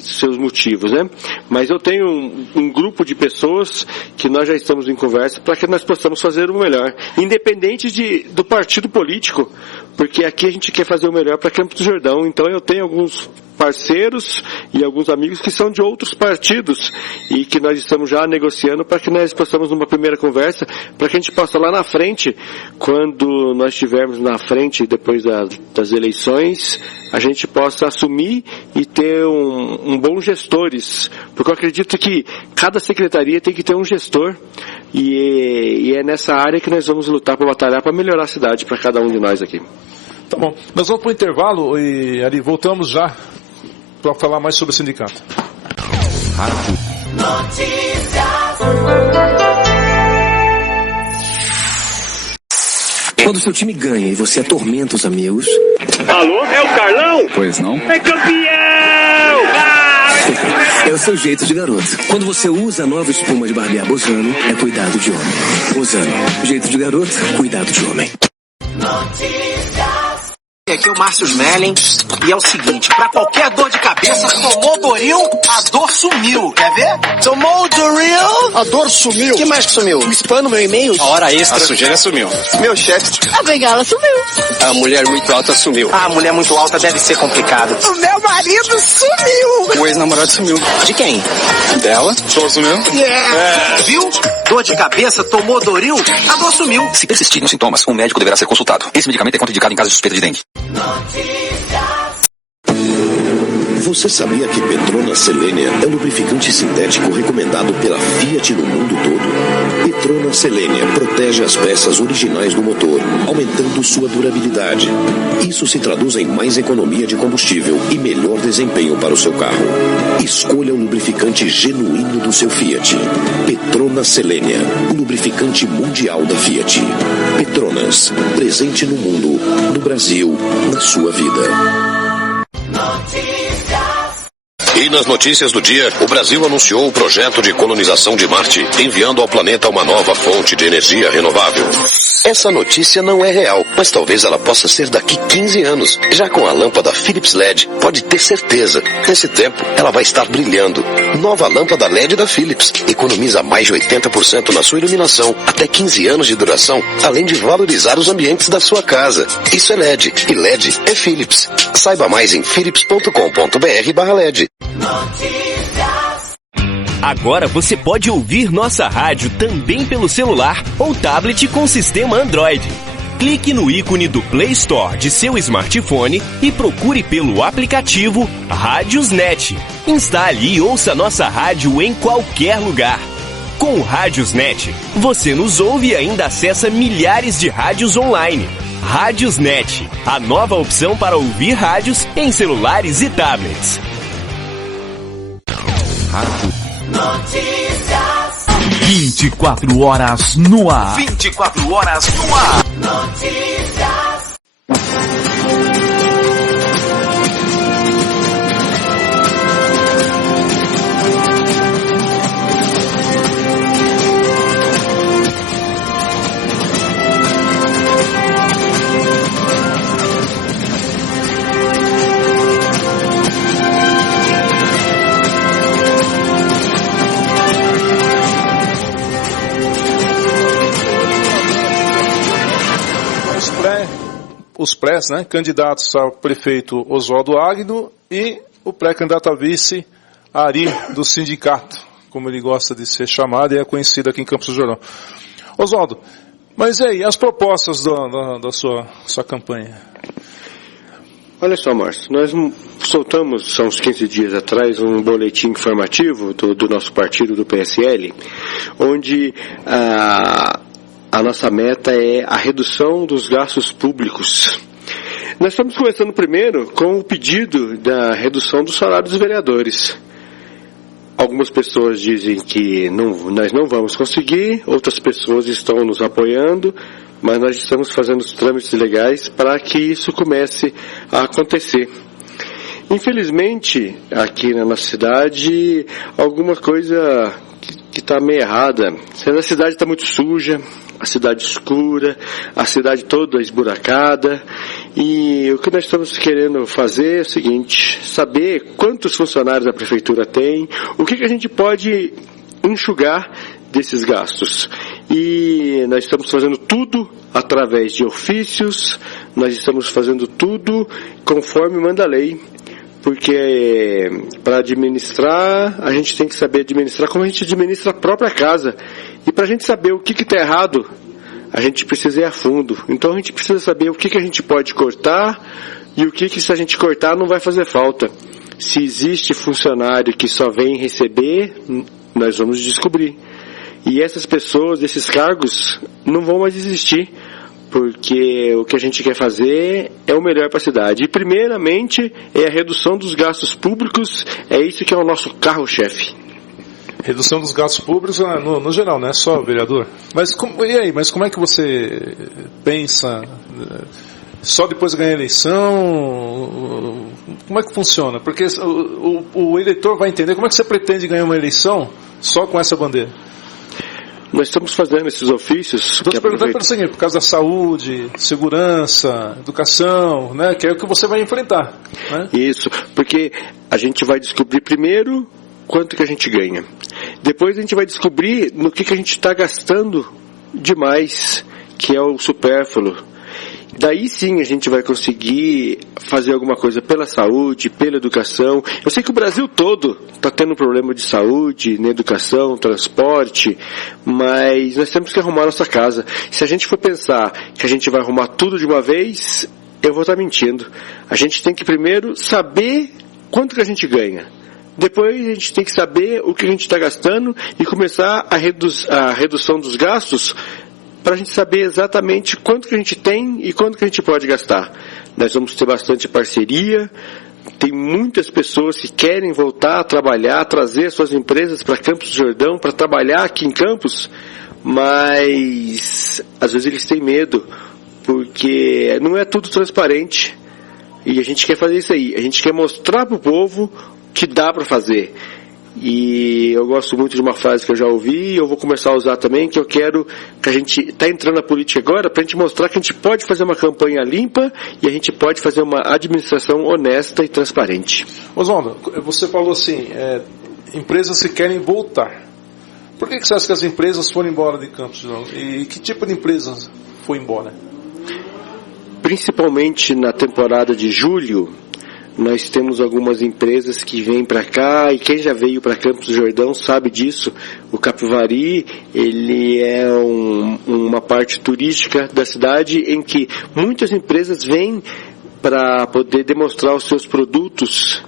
seus motivos, né? Mas eu tenho um grupo de pessoas que nós já estamos em conversa para que nós possamos fazer o melhor, independente do partido político, porque aqui a gente quer fazer o melhor para Campos do Jordão. Então eu tenho alguns parceiros e alguns amigos que são de outros partidos e que nós estamos já negociando para que nós possamos, numa primeira conversa, para que a gente possa lá na frente, quando nós estivermos na frente depois das eleições, a gente possa assumir e ter um bons gestores, porque eu acredito que cada secretaria tem que ter um gestor e é nessa área que nós vamos lutar para batalhar para melhorar a cidade para cada um de nós aqui. Tá bom, nós vamos para o intervalo e ali voltamos já para falar mais sobre o sindicato. Rádio Notícias. Quando seu time ganha e você atormenta os amigos... Alô? É o Carlão? Pois não? É campeão! É o seu jeito de garoto. Quando você usa a nova espuma de barbear Bozano, é cuidado de homem. Bozano, jeito de garoto, cuidado de homem. Aqui é o Márcio Smelling e é o seguinte, pra qualquer dor de cabeça, tomou Doril, a dor sumiu, quer ver? Tomou Doril, a dor sumiu. O que mais que sumiu? O spam no meu e-mail? A hora extra. A sujeira sumiu. Meu chefe. A bengala sumiu. A mulher muito alta sumiu. A mulher muito alta deve ser complicado. O meu marido sumiu. O ex-namorado sumiu. De quem? Dela? Só sumiu? Viu? Dor de cabeça, tomou Doril, a dor sumiu. Se persistirem os sintomas, um médico deverá ser consultado. Esse medicamento é contraindicado em caso de suspeita de dengue. Você sabia que Petronas Selenia é o lubrificante sintético recomendado pela Fiat no mundo todo? Petronas Selenia protege as peças originais do motor, aumentando sua durabilidade. Isso se traduz em mais economia de combustível e melhor desempenho para o seu carro. Escolha o lubrificante genuíno do seu Fiat. Petronas Selenia, o lubrificante mundial da Fiat. Petronas, presente no mundo, no Brasil, na sua vida. E nas notícias do dia, o Brasil anunciou o projeto de colonização de Marte, enviando ao planeta uma nova fonte de energia renovável. Essa notícia não é real, mas talvez ela possa ser daqui 15 anos. Já com a lâmpada Philips LED, pode ter certeza. Nesse tempo, ela vai estar brilhando. Nova lâmpada LED da Philips. Economiza mais de 80% na sua iluminação, até 15 anos de duração, além de valorizar os ambientes da sua casa. Isso é LED, e LED é Philips. Saiba mais em philips.com.br/LED. Agora você pode ouvir nossa rádio também pelo celular ou tablet com sistema Android. Clique no ícone do Play Store de seu smartphone e procure pelo aplicativo Rádiosnet. Instale e ouça nossa rádio em qualquer lugar. Com o Rádiosnet, você nos ouve e ainda acessa milhares de rádios online. Rádiosnet, a nova opção para ouvir rádios em celulares e tablets. Notícias. 24 horas no ar. 24 horas no ar. Notícias. Os prés, né, candidatos ao prefeito Oswaldo Águido e o pré-candidato a vice Ari do sindicato, como ele gosta de ser chamado e é conhecido aqui em Campos do Jordão. Oswaldo, mas e aí, as propostas da sua campanha? Olha só, Márcio, nós soltamos, há uns 15 dias atrás, um boletim informativo do nosso partido, do PSL, onde a nossa meta é a redução dos gastos públicos. Nós estamos começando primeiro com o pedido da redução do salário dos vereadores. Algumas pessoas dizem que nós não vamos conseguir, outras pessoas estão nos apoiando, mas nós estamos fazendo os trâmites legais para que isso comece a acontecer. Infelizmente, aqui na nossa cidade, alguma coisa que está meio errada. A cidade está muito suja, a cidade escura, a cidade toda esburacada, E o que nós estamos querendo fazer é o seguinte, saber quantos funcionários a prefeitura tem, o que a gente pode enxugar desses gastos. E nós estamos fazendo tudo através de ofícios, nós estamos fazendo tudo conforme manda a lei, porque para administrar, a gente tem que saber administrar como a gente administra a própria casa. E para a gente saber o que está errado, a gente precisa ir a fundo. Então a gente precisa saber o que a gente pode cortar e o que se a gente cortar não vai fazer falta. Se existe funcionário que só vem receber, nós vamos descobrir. E essas pessoas, esses cargos, não vão mais existir, porque o que a gente quer fazer é o melhor para a cidade. E primeiramente é a redução dos gastos públicos, é isso que é o nosso carro-chefe. Redução dos gastos públicos no geral, não é só, vereador? Mas como é que você pensa? Só depois de ganhar a eleição? Como é que funciona? Porque o eleitor vai entender como é que você pretende ganhar uma eleição só com essa bandeira. Nós estamos fazendo esses ofícios... Estou te perguntando pelo seguinte, por causa da saúde, segurança, educação, né, que é o que você vai enfrentar. Né? Isso, porque a gente vai descobrir primeiro quanto que a gente ganha. Depois a gente vai descobrir no que a gente está gastando demais, que é o supérfluo. Daí sim a gente vai conseguir fazer alguma coisa pela saúde, pela educação. Eu sei que o Brasil todo está tendo um problema de saúde, na educação, transporte, mas nós temos que arrumar nossa casa. Se a gente for pensar que a gente vai arrumar tudo de uma vez, eu vou estar mentindo. A gente tem que primeiro saber quanto que a gente ganha. Depois a gente tem que saber o que a gente está gastando e começar a redução dos gastos para a gente saber exatamente quanto que a gente tem e quanto que a gente pode gastar. Nós vamos ter bastante parceria, tem muitas pessoas que querem voltar a trabalhar, trazer suas empresas para Campos do Jordão, para trabalhar aqui em Campos, mas às vezes eles têm medo, porque não é tudo transparente, e a gente quer fazer isso aí, a gente quer mostrar para o povo que dá para fazer. E eu gosto muito de uma frase que eu já ouvi e eu vou começar a usar também, que eu quero que a gente está entrando na política agora para a gente mostrar que a gente pode fazer uma campanha limpa e a gente pode fazer uma administração honesta e transparente. Oswaldo, você falou assim, empresas que querem voltar. Por que você acha que as empresas foram embora de Campos? E que tipo de empresas foi embora? Principalmente na temporada de julho, nós temos algumas empresas que vêm para cá, e quem já veio para Campos do Jordão sabe disso. O Capivari, ele é uma parte turística da cidade em que muitas empresas vêm para poder demonstrar os seus produtos.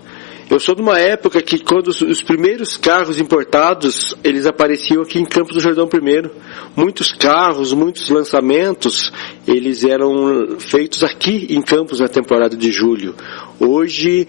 Eu sou de uma época que quando os primeiros carros importados, eles apareciam aqui em Campos do Jordão primeiro. Muitos carros, muitos lançamentos, eles eram feitos aqui em Campos na temporada de julho. Hoje,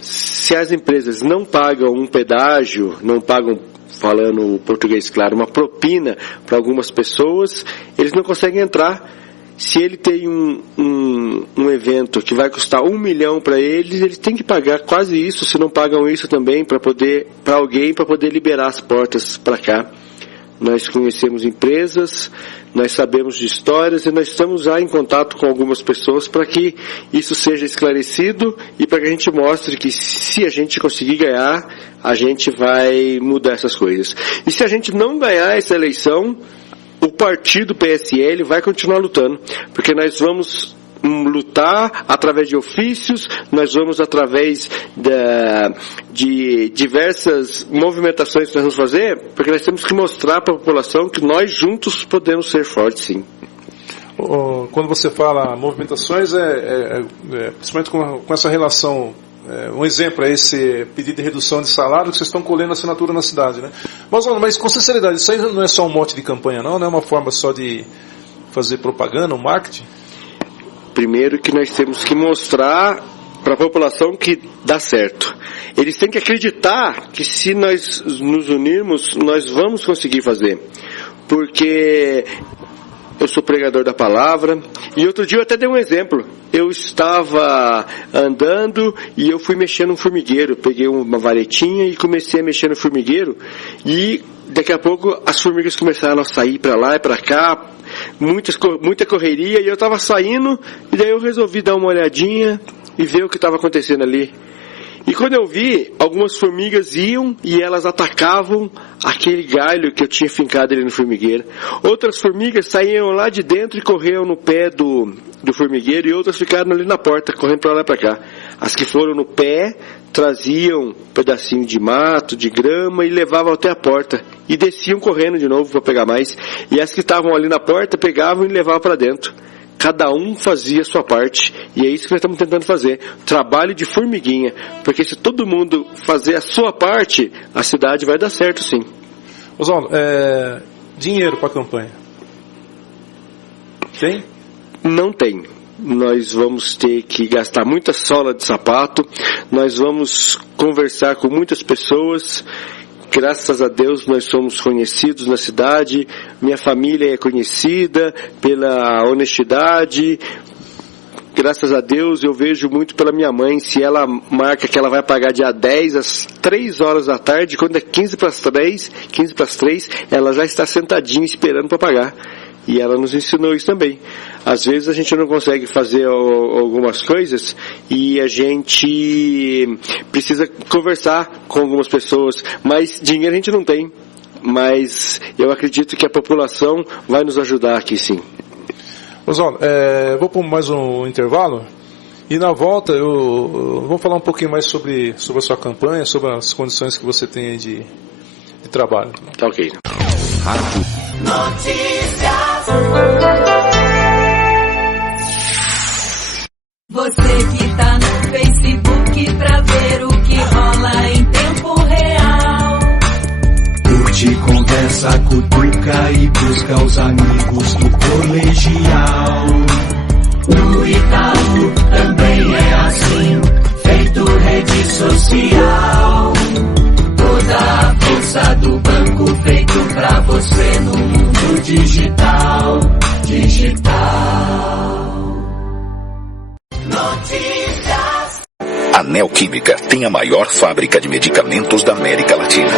se as empresas não pagam um pedágio, não pagam, falando português claro, uma propina para algumas pessoas, eles não conseguem entrar. Se ele tem um evento que vai custar 1 milhão para eles têm que pagar quase isso, se não pagam isso também, para alguém, para poder liberar as portas para cá. Nós conhecemos empresas, nós sabemos de histórias e nós estamos já em contato com algumas pessoas para que isso seja esclarecido e para que a gente mostre que se a gente conseguir ganhar, a gente vai mudar essas coisas. E se a gente não ganhar essa eleição, o partido PSL vai continuar lutando, porque nós vamos lutar através de ofícios, nós vamos através de diversas movimentações que nós vamos fazer, porque nós temos que mostrar para a população que nós juntos podemos ser fortes, sim. Quando você fala movimentações, principalmente com essa relação, um exemplo é esse pedido de redução de salário que vocês estão colhendo assinatura na cidade, né? Mas com sinceridade, isso aí não é só um mote de campanha, não é uma forma só de fazer propaganda, um marketing? Primeiro que nós temos que mostrar para a população que dá certo. Eles têm que acreditar que se nós nos unirmos, nós vamos conseguir fazer. Porque eu sou pregador da palavra, e outro dia eu até dei um exemplo. Eu estava andando e eu fui mexer num formigueiro, peguei uma varetinha e comecei a mexer no formigueiro, e daqui a pouco as formigas começaram a sair para lá e para cá. muita correria, e eu estava saindo, e daí eu resolvi dar uma olhadinha e ver o que estava acontecendo ali. E quando eu vi, algumas formigas iam e elas atacavam aquele galho que eu tinha fincado ali no formigueiro. Outras formigas saíam lá de dentro e corriam no pé do formigueiro, e outras ficaram ali na porta, correndo para lá e para cá. As que foram no pé traziam um pedacinho de mato, de grama, e levavam até a porta. E desciam correndo de novo para pegar mais. E as que estavam ali na porta pegavam e levavam para dentro. Cada um fazia a sua parte, e é isso que nós estamos tentando fazer, trabalho de formiguinha, porque se todo mundo fazer a sua parte, a cidade vai dar certo, sim. Oswaldo, dinheiro para a campanha? Tem? Não tem. Nós vamos ter que gastar muita sola de sapato, nós vamos conversar com muitas pessoas. Graças a Deus nós somos conhecidos na cidade, minha família é conhecida pela honestidade. Graças a Deus eu vejo muito pela minha mãe, se ela marca que ela vai pagar dia 10 às 3 horas da tarde, quando é 15 para as 3, ela já está sentadinha esperando para pagar. E ela nos ensinou isso também. Às vezes a gente não consegue fazer algumas coisas e a gente precisa conversar com algumas pessoas, mas dinheiro a gente não tem. Mas eu acredito que a população vai nos ajudar aqui, sim. Oswaldo, vou pôr mais um intervalo e na volta eu vou falar um pouquinho mais sobre a sua campanha, sobre as condições que você tem aí de trabalho. Tá ok. Rádio Notícias. Você que tá no Facebook pra ver o que rola em tempo real. Curte, conversa, cutuca e busca os amigos do colegial. No Itaú também é assim, feito rede social. Toda a força do banco feito pra você no mundo digital. Notícias. A Neoquímica tem a maior fábrica de medicamentos da América Latina.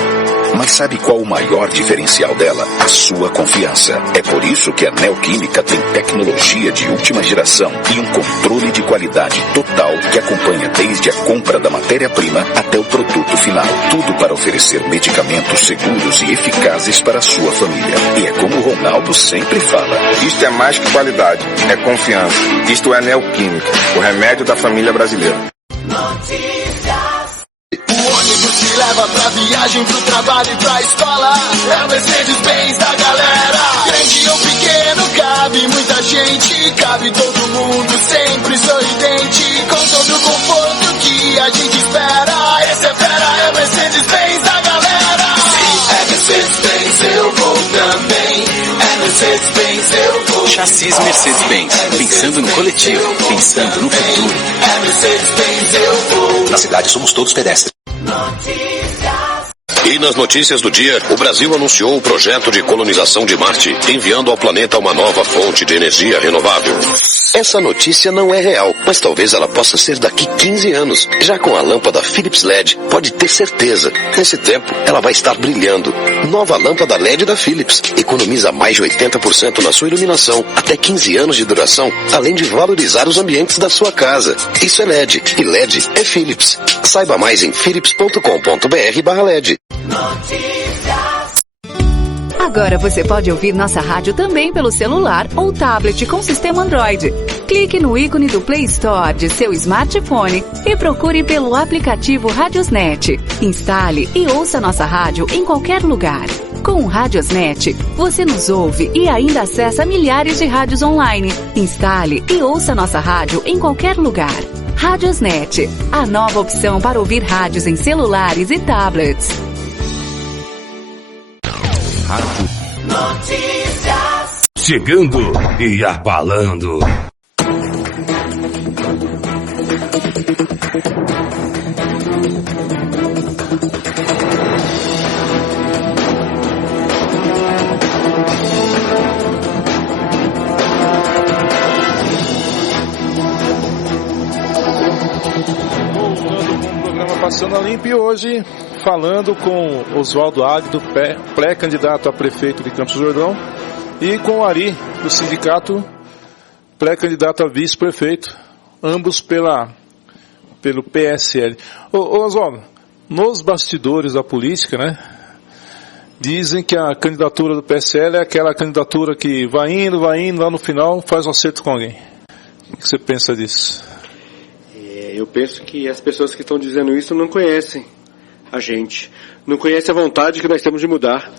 Mas sabe qual o maior diferencial dela? A sua confiança. É por isso que a Neoquímica tem tecnologia de última geração e um controle de qualidade total que acompanha desde a compra da matéria-prima até o produto final. Tudo para oferecer medicamentos seguros e eficazes para a sua família. E é como o Ronaldo sempre fala: isto é mais que qualidade, é confiança. Isto é Neoquímica, o remédio da família brasileira. O ônibus que leva pra viagem, pro trabalho e pra escola é o Mercedes-Benz da galera. Grande ou pequeno, cabe muita gente, cabe todo mundo, sempre sorridente, com todo o conforto que a gente espera. Esse é fera, é o Mercedes-Benz da galera. Se é Mercedes-Benz eu vou também, é Mercedes-Benz eu vou. Chassis Mercedes-Benz, pensando no coletivo, pensando no futuro. É Mercedes-Benz eu vou. Na cidade somos todos pedestres. E nas notícias do dia, o Brasil anunciou o projeto de colonização de Marte, enviando ao planeta uma nova fonte de energia renovável. Essa notícia não é real, mas talvez ela possa ser daqui 15 anos. Já com a lâmpada Philips LED, pode ter certeza. Nesse tempo, ela vai estar brilhando. Nova lâmpada LED da Philips. Economiza mais de 80% na sua iluminação, até 15 anos de duração, além de valorizar os ambientes da sua casa. Isso é LED, e LED é Philips. Saiba mais em philips.com.br/LED. Agora você pode ouvir nossa rádio também pelo celular ou tablet com sistema Android. Clique no ícone do Play Store de seu smartphone e procure pelo aplicativo Radiosnet. Instale e ouça nossa rádio em qualquer lugar. Com o Radiosnet, você nos ouve e ainda acessa milhares de rádios online. Instale e ouça nossa rádio em qualquer lugar. Radiosnet, a nova opção para ouvir rádios em celulares e tablets. Rádio Notícias. Chegando e abalando. Passando a Limpo, e hoje falando com Oswaldo Águido, pré-candidato a prefeito de Campos do Jordão, e com o Ari, do sindicato, pré-candidato a vice-prefeito, ambos pelo PSL. Ô Oswaldo, nos bastidores da política, né, dizem que a candidatura do PSL é aquela candidatura que vai indo, lá no final faz um acerto com alguém. O que você pensa disso? Eu penso que as pessoas que estão dizendo isso não conhecem a gente, não conhecem a vontade que nós temos de mudar,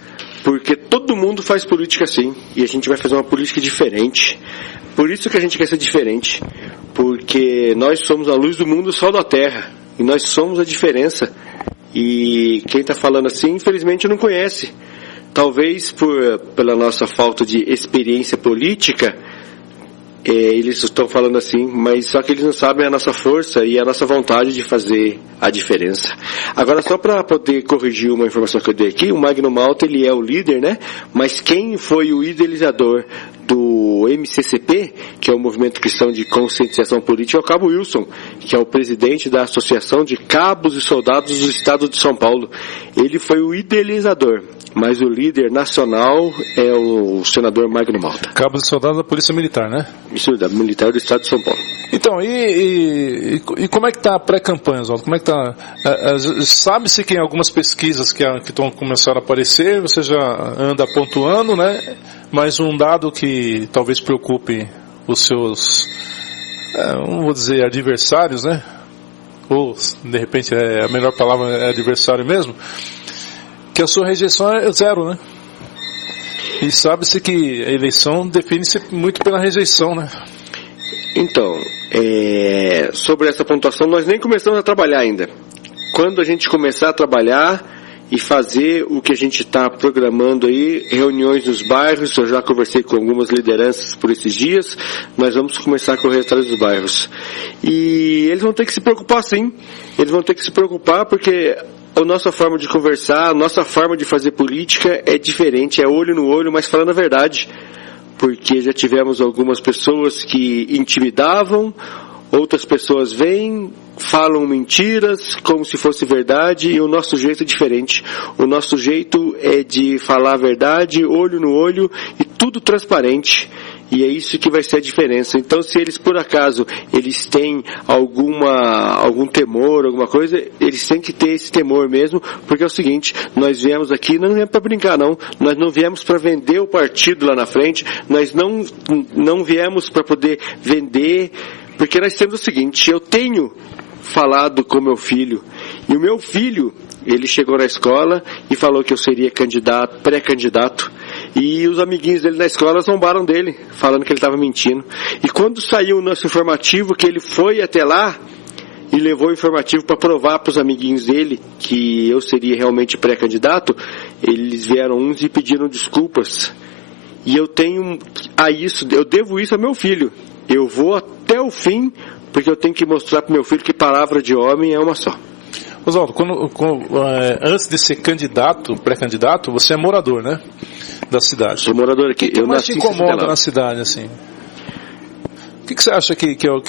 porque todo mundo faz política assim, e a gente vai fazer uma política diferente. Por isso que a gente quer ser diferente, porque nós somos a luz do mundo, o sol da terra, e nós somos a diferença. E quem está falando assim, infelizmente, não conhece. Talvez pela nossa falta de experiência política, eles estão falando assim, mas só que eles não sabem a nossa força e a nossa vontade de fazer a diferença. Agora, só para poder corrigir uma informação que eu dei aqui, o Magno Malta, ele é o líder, né? Mas quem foi o idealizador do MCCP, que é o Movimento Cristão de Conscientização Política, é o Cabo Wilson, que é o presidente da Associação de Cabos e Soldados do Estado de São Paulo. Ele foi o idealizador, mas o líder nacional é o senador Magno Malta. Cabos e Soldados da Polícia Militar, né? Isso, da Militar do Estado de São Paulo. Então, e como é que está a pré-campanha, Oswaldo? Como é que está? Sabe-se que em algumas pesquisas que estão começando a aparecer, você já anda pontuando, né? Mas um dado que talvez preocupe os seus, não vou dizer adversários, né? Ou, de repente, a melhor palavra é adversário mesmo, que a sua rejeição é zero, né? E sabe-se que a eleição define-se muito pela rejeição, né? Então, sobre essa pontuação, nós nem começamos a trabalhar ainda. Quando a gente começar a trabalhar e fazer o que a gente está programando aí, reuniões nos bairros, eu já conversei com algumas lideranças por esses dias, nós vamos começar a correr atrás dos bairros. E eles vão ter que se preocupar sim, eles vão ter que se preocupar porque a nossa forma de conversar, a nossa forma de fazer política é diferente, é olho no olho, mas falando a verdade. Porque já tivemos algumas pessoas que intimidavam, outras pessoas vêm, falam mentiras como se fosse verdade, e o nosso jeito é diferente. O nosso jeito é de falar a verdade, olho no olho e tudo transparente. E é isso que vai ser a diferença. Então, se eles, por acaso, eles têm algum temor, alguma coisa, eles têm que ter esse temor mesmo, porque é o seguinte, nós viemos aqui, não viemos para brincar não, nós não viemos para vender o partido lá na frente, nós não viemos para poder vender, porque nós temos o seguinte, eu tenho falado com meu filho, e o meu filho, ele chegou na escola e falou que eu seria pré-candidato, e os amiguinhos dele na escola zombaram dele, falando que ele estava mentindo. E quando saiu o nosso informativo, que ele foi até lá e levou o informativo para provar para os amiguinhos dele que eu seria realmente pré-candidato, eles vieram uns e pediram desculpas. E eu devo isso ao meu filho. Eu vou até o fim, porque eu tenho que mostrar para meu filho que palavra de homem é uma só. Oswaldo, antes de ser pré-candidato, você é morador, né? Da cidade. Sou morador aqui. O que mais te incomoda na cidade, assim? O que você acha que é o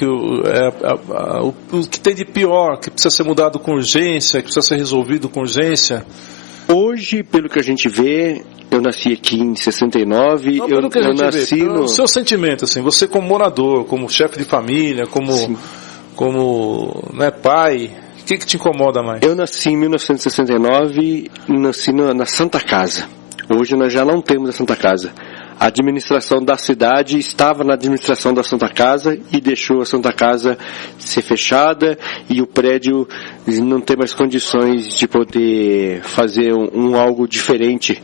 que tem de pior, que precisa ser mudado com urgência, que precisa ser resolvido com urgência? Hoje, pelo que a gente vê, eu nasci aqui em 69, eu nasci no... O seu sentimento, assim, você como morador, como chefe de família, como né, pai, o que te incomoda mais? Eu nasci em 1969, nasci na Santa Casa. Hoje nós já não temos a Santa Casa. A administração da cidade estava na administração da Santa Casa e deixou a Santa Casa ser fechada e o prédio não tem mais condições de poder fazer algo diferente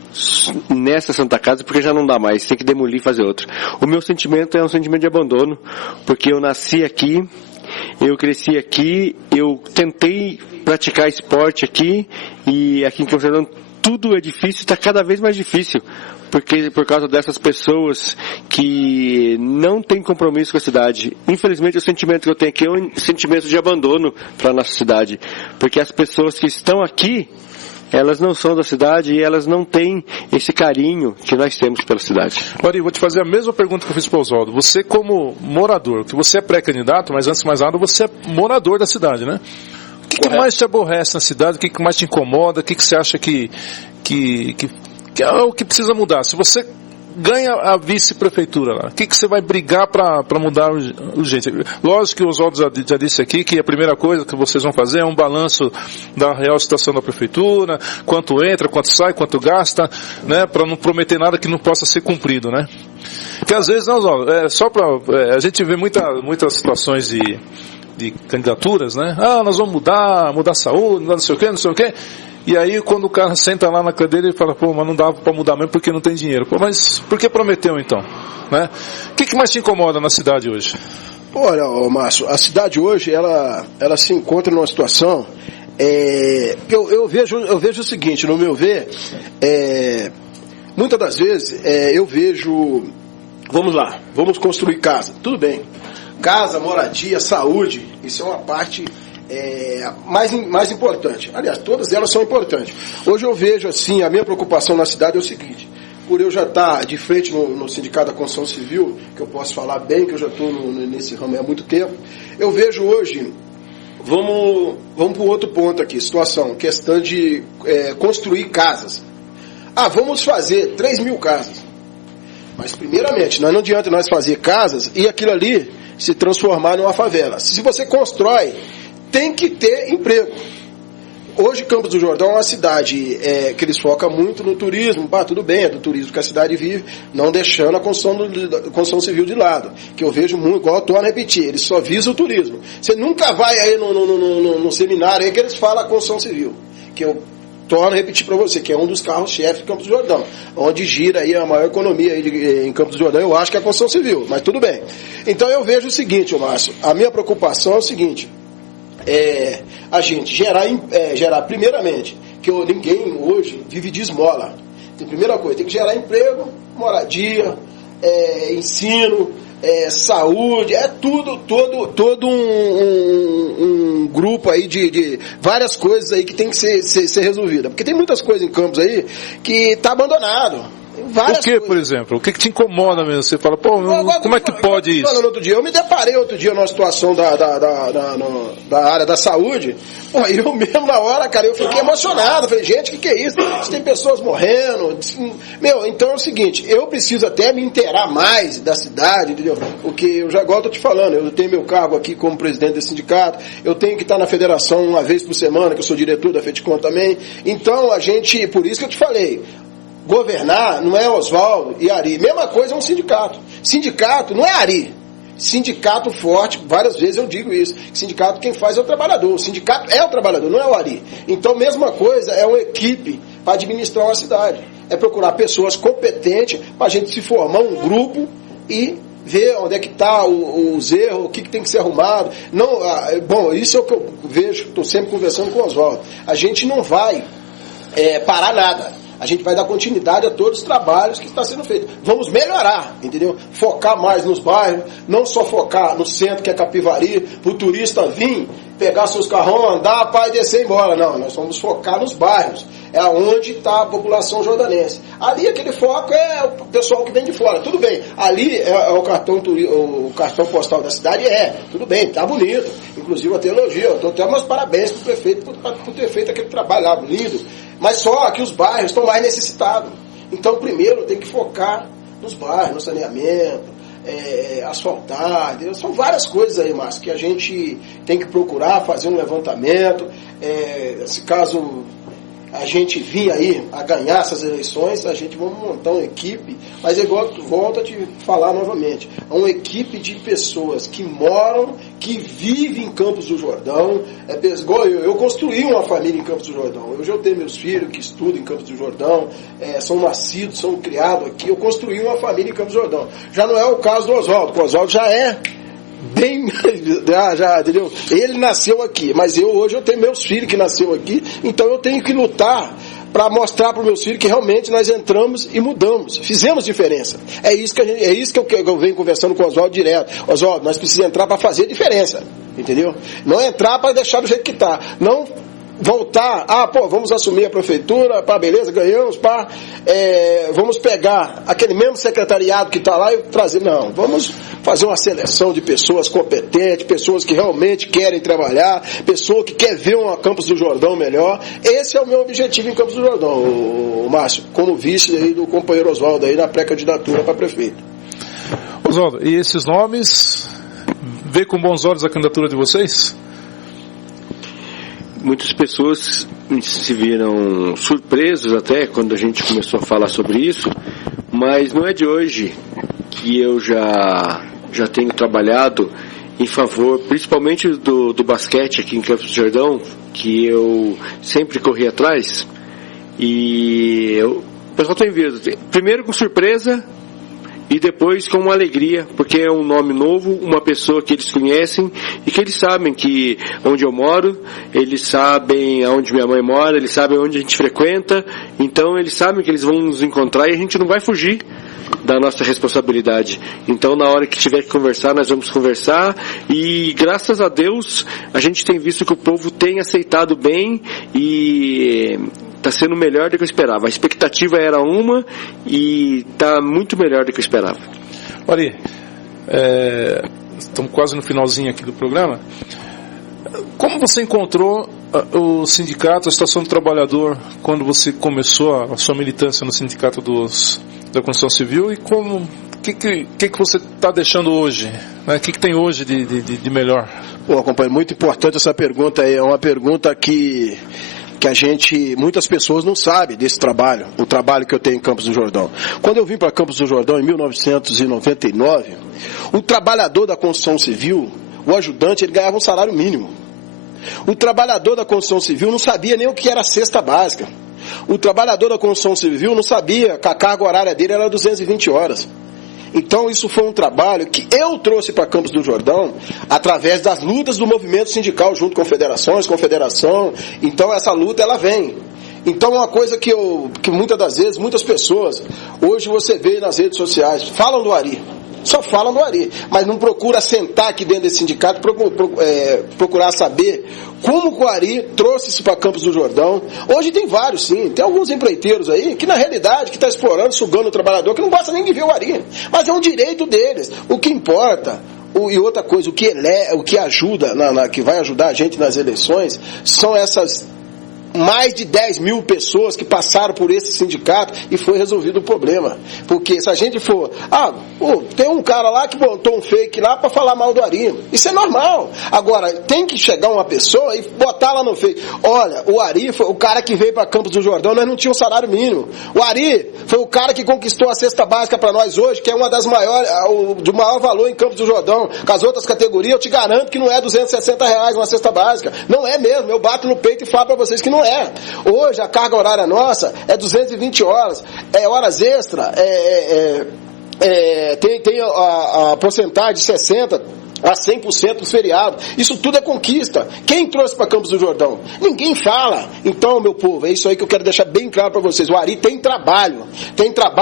nessa Santa Casa, porque já não dá mais, tem que demolir e fazer outra. O meu sentimento é um sentimento de abandono, porque eu nasci aqui, eu cresci aqui, eu tentei praticar esporte aqui e aqui em Campos do Jordão tudo é difícil, está cada vez mais difícil, porque por causa dessas pessoas que não têm compromisso com a cidade. Infelizmente o sentimento que eu tenho aqui é um sentimento de abandono para a nossa cidade, porque as pessoas que estão aqui, elas não são da cidade e elas não têm esse carinho que nós temos pela cidade. Ari, vou te fazer a mesma pergunta que eu fiz para o Oswaldo. Você como morador, que você é pré-candidato, mas antes de mais nada você é morador da cidade, né? O que mais te aborrece na cidade? O que mais te incomoda? O que você acha que é o que precisa mudar? Se você ganha a vice-prefeitura lá? O que você vai brigar para mudar urgente? Lógico que o Oswaldo já disse aqui que a primeira coisa que vocês vão fazer é um balanço da real situação da prefeitura, quanto entra, quanto sai, quanto gasta, né, para não prometer nada que não possa ser cumprido, né? Porque às vezes, não, a gente vê muitas situações de candidaturas, né? Nós vamos mudar a saúde, mudar não sei o quê. E aí, quando o cara senta lá na cadeira, ele fala, mas não dá para mudar mesmo porque não tem dinheiro. Mas por que prometeu, então? Né? O que mais te incomoda na cidade hoje? Olha, Márcio, a cidade hoje, ela se encontra numa situação... Eu vejo o seguinte, no meu ver, muitas das vezes eu vejo... Vamos lá, vamos construir casa. Tudo bem. Casa, moradia, saúde, isso é uma parte... mais importante. Aliás, todas elas são importantes. Hoje eu vejo assim, a minha preocupação na cidade é o seguinte, por eu já estar de frente no Sindicato da Construção Civil, que eu posso falar bem, que eu já estou nesse ramo há muito tempo, eu vejo hoje, vamos para o outro ponto aqui, situação, questão de construir casas. Vamos fazer 3.000 casas. Mas primeiramente, não adianta nós fazer casas e aquilo ali se transformar numa favela. Se você constrói, tem que ter emprego. Hoje Campos do Jordão é uma cidade que eles focam muito no turismo. Tudo bem, é do turismo que a cidade vive, não deixando a construção civil de lado. Que eu vejo muito, igual eu torno a repetir, eles só visam o turismo. Você nunca vai aí no seminário aí que eles falam a construção civil. Que eu torno a repetir para você, que é um dos carros-chefes de Campos do Jordão. Onde gira aí a maior economia aí em Campos do Jordão, eu acho que é a construção civil. Mas tudo bem. Então eu vejo o seguinte, Márcio, a minha preocupação é o seguinte... a gente gerar primeiramente, que ninguém hoje vive de esmola. Então, primeira coisa, tem que gerar emprego, moradia, ensino, saúde, todo um grupo aí de várias coisas aí que tem que ser resolvida. Porque tem muitas coisas em Campos aí que está abandonado. O que, por exemplo? O que te incomoda mesmo? Você fala, como é que pode isso? Eu me deparei outro dia numa situação da área da saúde. Eu mesmo na hora, cara, eu fiquei emocionado. Falei, gente, o que é isso? Tem pessoas morrendo. Então é o seguinte, eu preciso até me inteirar mais da cidade, entendeu? Porque eu já igual tô te falando, eu tenho meu cargo aqui como presidente desse sindicato, eu tenho que estar na federação uma vez por semana, que eu sou diretor da FETICOM também. Então por isso que eu te falei, governar não é Oswaldo e Ari. Mesma coisa é um sindicato. Sindicato não é Ari. Sindicato forte, várias vezes eu digo isso. Sindicato quem faz é o trabalhador. O sindicato é o trabalhador, não é o Ari. Então, mesma coisa é uma equipe para administrar uma cidade. É procurar pessoas competentes para a gente se formar um grupo e ver onde é que está os erros, o que tem que ser arrumado. Isso é o que eu vejo, estou sempre conversando com o Oswaldo. A gente não vai parar nada. A gente vai dar continuidade a todos os trabalhos que estão sendo feitos. Vamos melhorar, entendeu? Focar mais nos bairros, não só focar no centro, que é Capivari, para o turista vir, pegar seus carrão, andar, e descer e embora. Não, nós vamos focar nos bairros. É onde está a população jordanense. Ali aquele foco é o pessoal que vem de fora. Tudo bem, ali é o cartão postal da cidade, tudo bem, está bonito. Inclusive até elogio, eu dou até meus parabéns para o prefeito por ter feito aquele trabalho lá, lindo. Mas só que os bairros estão mais necessitados. Então, primeiro, tem que focar nos bairros, no saneamento, asfaltar, entendeu? São várias coisas aí, Márcio, que a gente tem que procurar fazer um levantamento. Se caso a gente vir aí a ganhar essas eleições, a gente vai montar uma equipe, mas igual volto a te falar novamente, é uma equipe de pessoas que moram, que vivem em Campos do Jordão. Igual eu construí uma família em Campos do Jordão. Hoje eu tenho meus filhos que estudam em Campos do Jordão, são nascidos, são criados aqui. Eu construí uma família em Campos do Jordão. Já não é o caso do Oswaldo, o Oswaldo já é bem, já, entendeu? Ele nasceu aqui, mas hoje eu tenho meus filhos que nasceram aqui, então eu tenho que lutar para mostrar para os meus filhos que realmente nós entramos e mudamos, fizemos diferença. É isso que eu venho conversando com o Oswaldo direto. Oswaldo, nós precisamos entrar para fazer diferença, entendeu? Não entrar para deixar do jeito que está. Não voltar, vamos assumir a prefeitura, beleza, ganhamos, vamos pegar aquele mesmo secretariado que está lá e trazer, não, vamos fazer uma seleção de pessoas competentes, pessoas que realmente querem trabalhar, pessoa que quer ver uma Campos do Jordão melhor. Esse é o meu objetivo em Campos do Jordão, o Márcio, como vice aí do companheiro Oswaldo aí na pré-candidatura para prefeito. Oswaldo, e esses nomes, vê com bons olhos a candidatura de vocês? Muitas pessoas se viram surpresos até quando a gente começou a falar sobre isso, mas não é de hoje que eu já tenho trabalhado em favor, principalmente do basquete aqui em Campos do Jordão, que eu sempre corri atrás, e o pessoal tem visto, primeiro com surpresa, e depois com uma alegria, porque é um nome novo, uma pessoa que eles conhecem e que eles sabem que onde eu moro, eles sabem onde minha mãe mora, eles sabem onde a gente frequenta, então eles sabem que eles vão nos encontrar e a gente não vai fugir da nossa responsabilidade. Então, na hora que tiver que conversar, nós vamos conversar, e graças a Deus a gente tem visto que o povo tem aceitado bem e está sendo melhor do que eu esperava. A expectativa era uma e está muito melhor do que eu esperava. Ari, estamos quase no finalzinho aqui do programa. Como você encontrou o sindicato, a situação do trabalhador, quando você começou a sua militância no sindicato da construção civil, e como que você está deixando hoje? O que tem hoje de melhor? Pô, companheiro, muito importante essa pergunta aí. É uma pergunta que muitas pessoas não sabem desse trabalho, o trabalho que eu tenho em Campos do Jordão. Quando eu vim para Campos do Jordão em 1999, o trabalhador da construção civil, o ajudante, ele ganhava um salário mínimo. O trabalhador da construção civil não sabia nem o que era a cesta básica. O trabalhador da construção civil não sabia que a carga horária dele era 220 horas. Então isso foi um trabalho que eu trouxe para Campos do Jordão através das lutas do movimento sindical junto com federações, confederação. Então essa luta ela vem. Então uma coisa que muitas das vezes, muitas pessoas, hoje você vê nas redes sociais, falam do Ari. Só falam do Ari, mas não procura sentar aqui dentro desse sindicato, procurar saber como o Ari trouxe isso para Campos do Jordão. Hoje tem vários, sim, tem alguns empreiteiros aí que na realidade que está explorando, sugando o trabalhador, que não gosta nem de ver o Ari, mas é um direito deles. O que importa, e outra coisa, o que ajuda, que vai ajudar a gente nas eleições, são essas mais de 10 mil pessoas que passaram por esse sindicato e foi resolvido o problema. Porque se a gente for, tem um cara lá que botou um fake lá para falar mal do Ari, isso é normal. Agora, tem que chegar uma pessoa e botar lá no fake, olha, o Ari foi o cara que veio para Campos do Jordão, nós não tínhamos salário mínimo. O Ari foi o cara que conquistou a cesta básica para nós hoje, que é uma das maiores, de maior valor em Campos do Jordão. Com as outras categorias, eu te garanto que não é R$260 uma cesta básica. Não é mesmo, eu bato no peito e falo para vocês que não é. Hoje a carga horária nossa é 220 horas, é horas extra, tem a porcentagem de 60% a 100% dos feriados. Isso tudo é conquista. Quem trouxe para Campos do Jordão? Ninguém fala. Então, meu povo, é isso aí que eu quero deixar bem claro para vocês. O Ari tem trabalho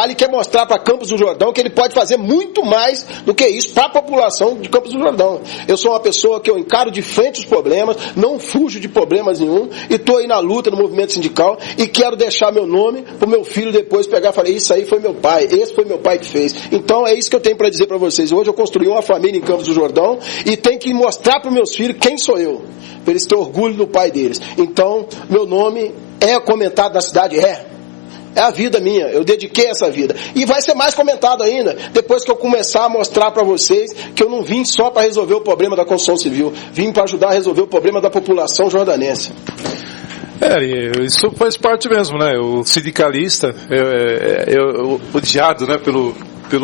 e quer mostrar para Campos do Jordão que ele pode fazer muito mais do que isso para a população de Campos do Jordão. Eu sou uma pessoa que eu encaro de frente os problemas, não fujo de problemas nenhum, e estou aí na luta no movimento sindical e quero deixar meu nome para o meu filho depois pegar e falar, isso aí foi meu pai, esse foi meu pai que fez. Então é isso que eu tenho para dizer para vocês. Hoje eu construí uma família em Campos do Jordão e tenho que mostrar para os meus filhos quem sou eu, para eles terem orgulho do pai deles. Então, meu nome é comentado na cidade, é a vida minha, eu dediquei essa vida. E vai ser mais comentado ainda, depois que eu começar a mostrar para vocês que eu não vim só para resolver o problema da construção civil, vim para ajudar a resolver o problema da população jordanense. Isso faz parte mesmo, né? O sindicalista é odiado, né, pelo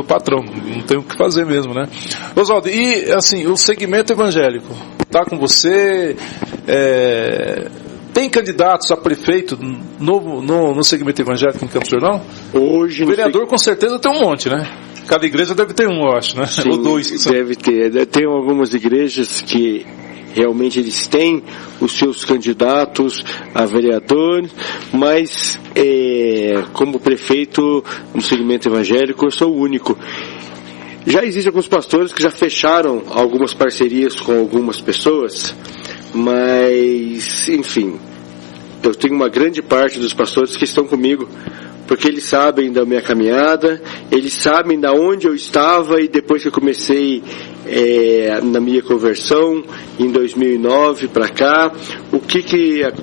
patrão, não tem o que fazer mesmo, né? Oswaldo, e assim, o segmento evangélico está com você? Tem candidatos a prefeito no segmento evangélico em Campos do Jordão? Hoje, o vereador com certeza tem um monte, né? Cada igreja deve ter um, eu acho, né? Sim, ou dois. Deve ter. Tem algumas igrejas que realmente eles têm os seus candidatos a vereador, mas como prefeito no segmento evangélico eu sou o único. Já existem alguns pastores que já fecharam algumas parcerias com algumas pessoas, mas enfim, eu tenho uma grande parte dos pastores que estão comigo, porque eles sabem da minha caminhada, eles sabem da onde eu estava e depois que eu comecei na minha conversão em 2009 para cá,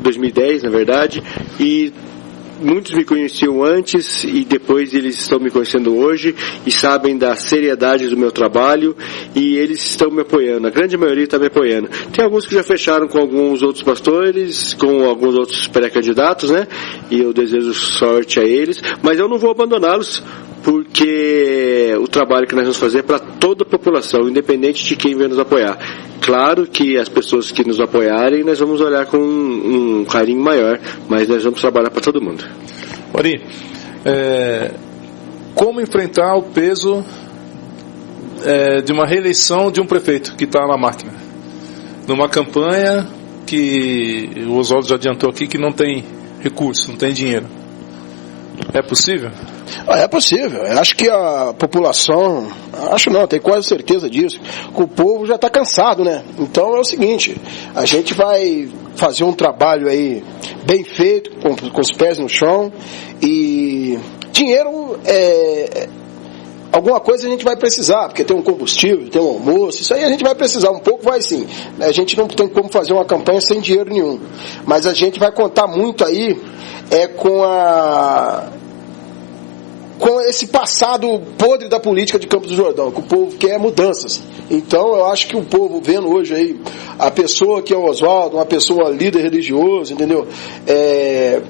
2010 na verdade, e muitos me conheciam antes e depois eles estão me conhecendo hoje e sabem da seriedade do meu trabalho e eles estão me apoiando. A grande maioria está me apoiando. Tem alguns que já fecharam com alguns outros pastores, com alguns outros pré-candidatos, né? E eu desejo sorte a eles, mas eu não vou abandoná-los, porque o trabalho que nós vamos fazer é para toda a população, independente de quem vem nos apoiar. Claro que as pessoas que nos apoiarem, nós vamos olhar com um carinho maior, mas nós vamos trabalhar para todo mundo. Ari, como enfrentar o peso de uma reeleição de um prefeito que está na máquina? Numa campanha que o Oswaldo já adiantou aqui que não tem recurso, não tem dinheiro. É possível? É possível. Eu acho que a população, tenho quase certeza disso, que o povo já está cansado, né? Então é o seguinte, a gente vai fazer um trabalho aí bem feito, com os pés no chão, e dinheiro alguma coisa a gente vai precisar, porque tem um combustível, tem um almoço, isso aí a gente vai precisar um pouco, vai sim. A gente não tem como fazer uma campanha sem dinheiro nenhum, mas a gente vai contar muito aí com esse passado podre da política de Campos do Jordão, que o povo quer mudanças. Então eu acho que o povo vendo hoje aí a pessoa que é o Oswaldo, uma pessoa líder religioso, entendeu?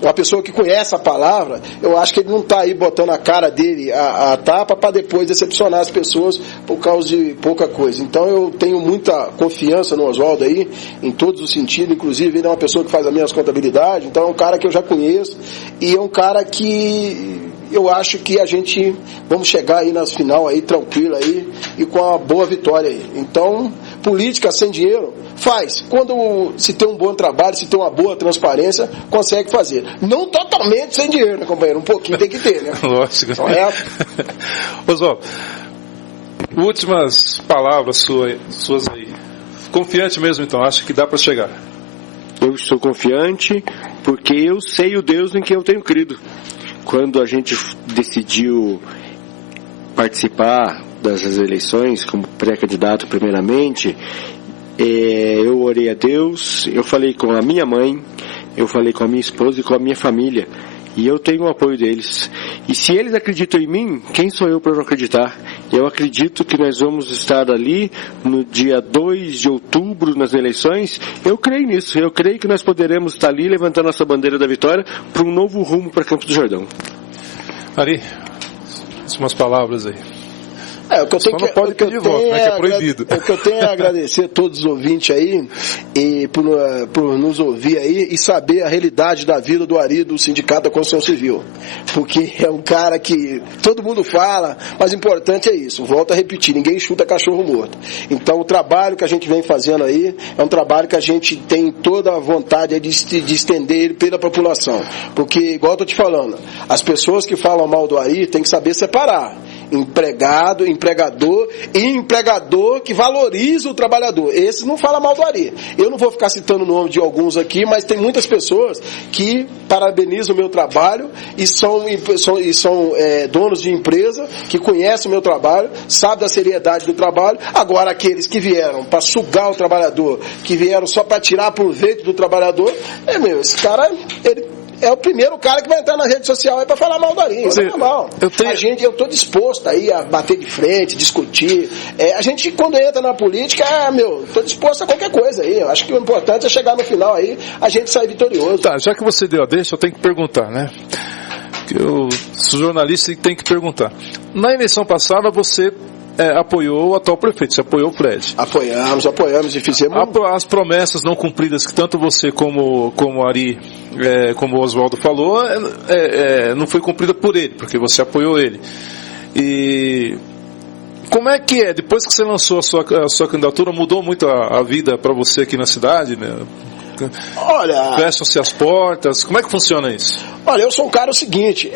Uma pessoa que conhece a palavra, eu acho que ele não está aí botando a cara dele a tapa para depois decepcionar as pessoas por causa de pouca coisa. Então eu tenho muita confiança no Oswaldo aí, em todos os sentidos, inclusive ele é uma pessoa que faz as minhas contabilidades, então é um cara que eu já conheço e é um cara que eu acho que a gente vamos chegar aí nas final aí tranquilo aí e com uma boa vitória aí. Então, política sem dinheiro faz. Quando se tem um bom trabalho, se tem uma boa transparência, consegue fazer. Não totalmente sem dinheiro, né, companheiro? Um pouquinho tem que ter, né? Lógico. Então, Oswaldo, últimas palavras suas aí. Confiante mesmo, então? Acha que dá para chegar? Eu estou confiante porque eu sei o Deus em que eu tenho crido. Quando a gente decidiu participar das eleições como pré-candidato primeiramente, eu orei a Deus, eu falei com a minha mãe, eu falei com a minha esposa e com a minha família, e eu tenho o apoio deles. E se eles acreditam em mim, quem sou eu para não acreditar? Eu acredito que nós vamos estar ali no dia 2 de outubro nas eleições. Eu creio nisso, eu creio que nós poderemos estar ali levantando nossa bandeira da vitória para um novo rumo para Campos do Jordão. Ari, umas palavras aí. O que eu tenho não pode pedir voto, né, que é proibido. O que eu tenho a agradecer a todos os ouvintes aí e por nos ouvir aí e saber a realidade da vida do Ari do Sindicato da Construção Civil, porque é um cara que todo mundo fala, mas o importante é isso, volto a repetir, ninguém chuta cachorro morto. Então o trabalho que a gente vem fazendo aí é um trabalho que a gente tem toda a vontade de estender ele pela população, porque igual eu tô te falando, as pessoas que falam mal do Ari tem que saber separar empregado, empregador e empregador que valoriza o trabalhador. Esse não fala mal do Ari. Eu não vou ficar citando o nome de alguns aqui, mas tem muitas pessoas que parabenizam o meu trabalho e são donos de empresa, que conhecem o meu trabalho, sabem da seriedade do trabalho. Agora, aqueles que vieram para sugar o trabalhador, que vieram só para tirar proveito do trabalhador, esse cara, ele é o primeiro cara que vai entrar na rede social para falar mal do Ari. Isso é normal. Eu estou disposto aí a bater de frente, discutir. A gente, quando entra na política, estou disposto a qualquer coisa aí. Eu acho que o importante é chegar no final aí, a gente sair vitorioso. Tá, já que você deu a deixa, eu tenho que perguntar, né? Eu sou jornalista e tenho que perguntar. Na eleição passada, você apoiou o atual prefeito, você apoiou o Fred. Apoiamos e fizemos... As promessas não cumpridas que tanto você como Ari, como o Oswaldo falou, não foi cumprida por ele, porque você apoiou ele. E como é que depois que você lançou a sua candidatura, mudou muito a vida para você aqui na cidade, né? Olha... Fecham-se as portas, como é que funciona isso? Olha, eu sou um cara o seguinte,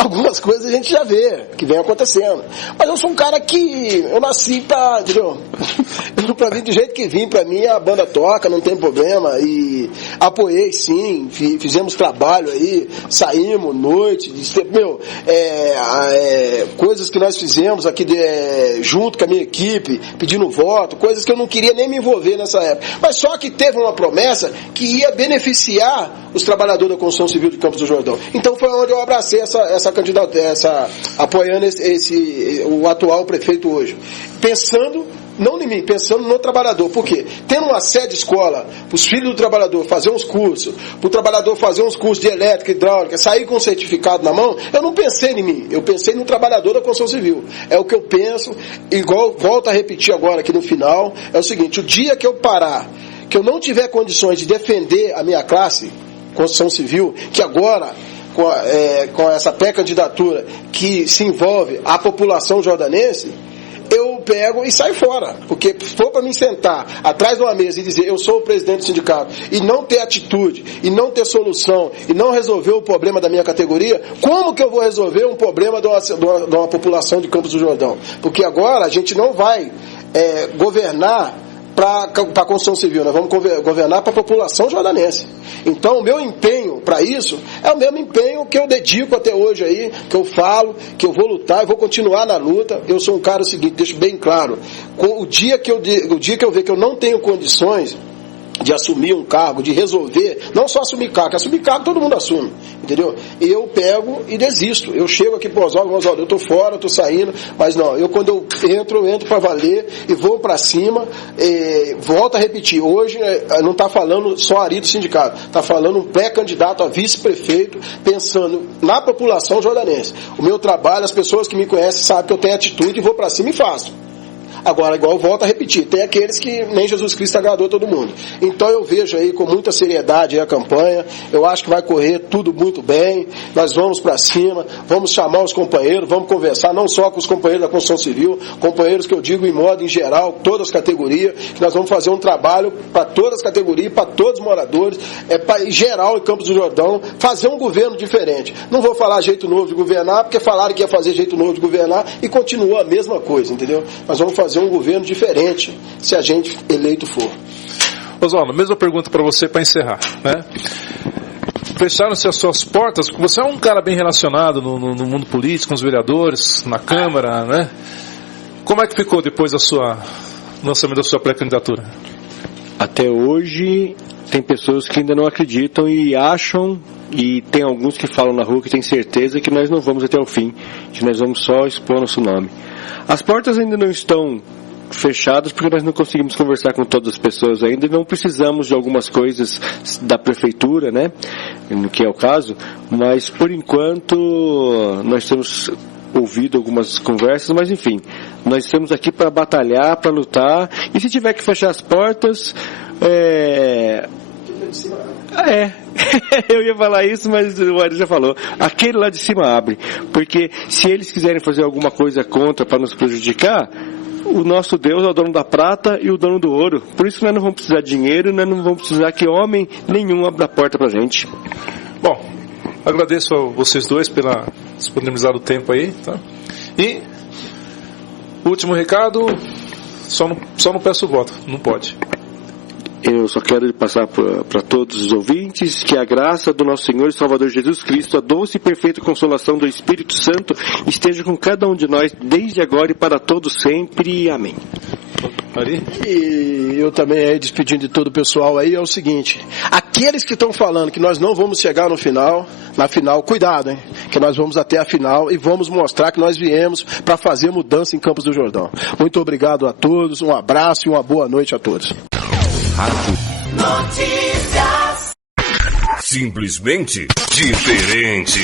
algumas coisas a gente já vê que vem acontecendo. Mas eu sou um cara que eu nasci pra, entendeu? Pra vir do jeito que vim, pra mim a banda toca, não tem problema. E apoiei sim, fizemos trabalho aí, saímos noite, coisas que nós fizemos aqui junto com a minha equipe, pedindo voto, coisas que eu não queria nem me envolver nessa época. Mas só que teve uma promessa que ia beneficiar os trabalhadores da construção civil de Campos do Jordão. Então foi onde eu abracei essa candidatura, apoiando o atual prefeito hoje. Pensando, não em mim, pensando no trabalhador. Por quê? Tendo uma sede escola, para os filhos do trabalhador fazer uns cursos, para o trabalhador fazer uns cursos de elétrica, hidráulica, sair com um certificado na mão, eu não pensei em mim, eu pensei no trabalhador da construção civil. É o que eu penso, igual volto a repetir agora aqui no final, é o seguinte: o dia que eu parar, que eu não tiver condições de defender a minha classe, construção civil, que agora, com essa pré-candidatura que se envolve a população jordanense, eu pego e saio fora. Porque se for para me sentar atrás de uma mesa e dizer eu sou o presidente do sindicato e não ter atitude, e não ter solução, e não resolver o problema da minha categoria, como que eu vou resolver um problema de uma população de Campos do Jordão? Porque agora a gente não vai governar para a construção civil, nós vamos governar para a população jordanense. Então o meu empenho para isso é o mesmo empenho que eu dedico até hoje aí, que eu falo, que eu vou lutar, eu vou continuar na luta. Eu sou um cara, seguinte, deixo bem claro, o dia que eu ver que eu não tenho condições de assumir um cargo, de resolver, não só assumir cargo todo mundo assume, entendeu? Eu pego e desisto. Eu chego aqui para Oswaldo, eu tô fora, eu tô saindo, mas não, quando eu entro para valer e vou para cima. Volto a repetir, hoje não está falando só Ari do sindicato, está falando um pré-candidato a vice-prefeito, pensando na população jordanense. O meu trabalho, as pessoas que me conhecem sabem que eu tenho atitude e vou para cima e faço. Agora, igual eu volto a repetir, tem aqueles que nem Jesus Cristo agradou todo mundo. Então eu vejo aí com muita seriedade a campanha, eu acho que vai correr tudo muito bem, nós vamos para cima, vamos chamar os companheiros, vamos conversar não só com os companheiros da construção civil, companheiros que eu digo em modo em geral, todas as categorias, que nós vamos fazer um trabalho para todas as categorias, para todos os moradores, em geral em Campos do Jordão, fazer um governo diferente. Não vou falar jeito novo de governar, porque falaram que ia fazer jeito novo de governar e continua a mesma coisa, entendeu? Nós vamos fazer um governo diferente se a gente eleito for. Oswaldo, mesma pergunta para você para encerrar, né? Fecharam-se as suas portas, você é um cara bem relacionado no mundo político, com os vereadores, na Câmara, né? Como é que ficou depois do lançamento da sua pré-candidatura? Até hoje tem pessoas que ainda não acreditam e acham, e tem alguns que falam na rua que tem certeza que nós não vamos até o fim, que nós vamos só expor nosso nome. As portas ainda não estão fechadas porque nós não conseguimos conversar com todas as pessoas ainda e não precisamos de algumas coisas da prefeitura, né, no que é o caso, mas por enquanto nós temos ouvido algumas conversas, mas enfim, nós estamos aqui para batalhar, para lutar, e se tiver que fechar as portas, eu ia falar isso, mas o Ari já falou. Aquele lá de cima abre. Porque se eles quiserem fazer alguma coisa contra para nos prejudicar, o nosso Deus é o dono da prata e o dono do ouro. Por isso nós não vamos precisar de dinheiro, nós não vamos precisar que homem nenhum abra a porta pra gente. Bom, agradeço a vocês dois pela disponibilizar o tempo aí, tá? E último recado, só não peço voto, não pode. Eu só quero passar para todos os ouvintes que a graça do nosso Senhor e Salvador Jesus Cristo, a doce e perfeita consolação do Espírito Santo esteja com cada um de nós desde agora e para todos sempre. Amém. Ari? E eu também aí despedindo de todo o pessoal aí, é o seguinte: aqueles que estão falando que nós não vamos chegar na final, cuidado, hein? Que nós vamos até a final e vamos mostrar que nós viemos para fazer mudança em Campos do Jordão. Muito obrigado a todos, um abraço e uma boa noite a todos. Notícias. Simplesmente diferente.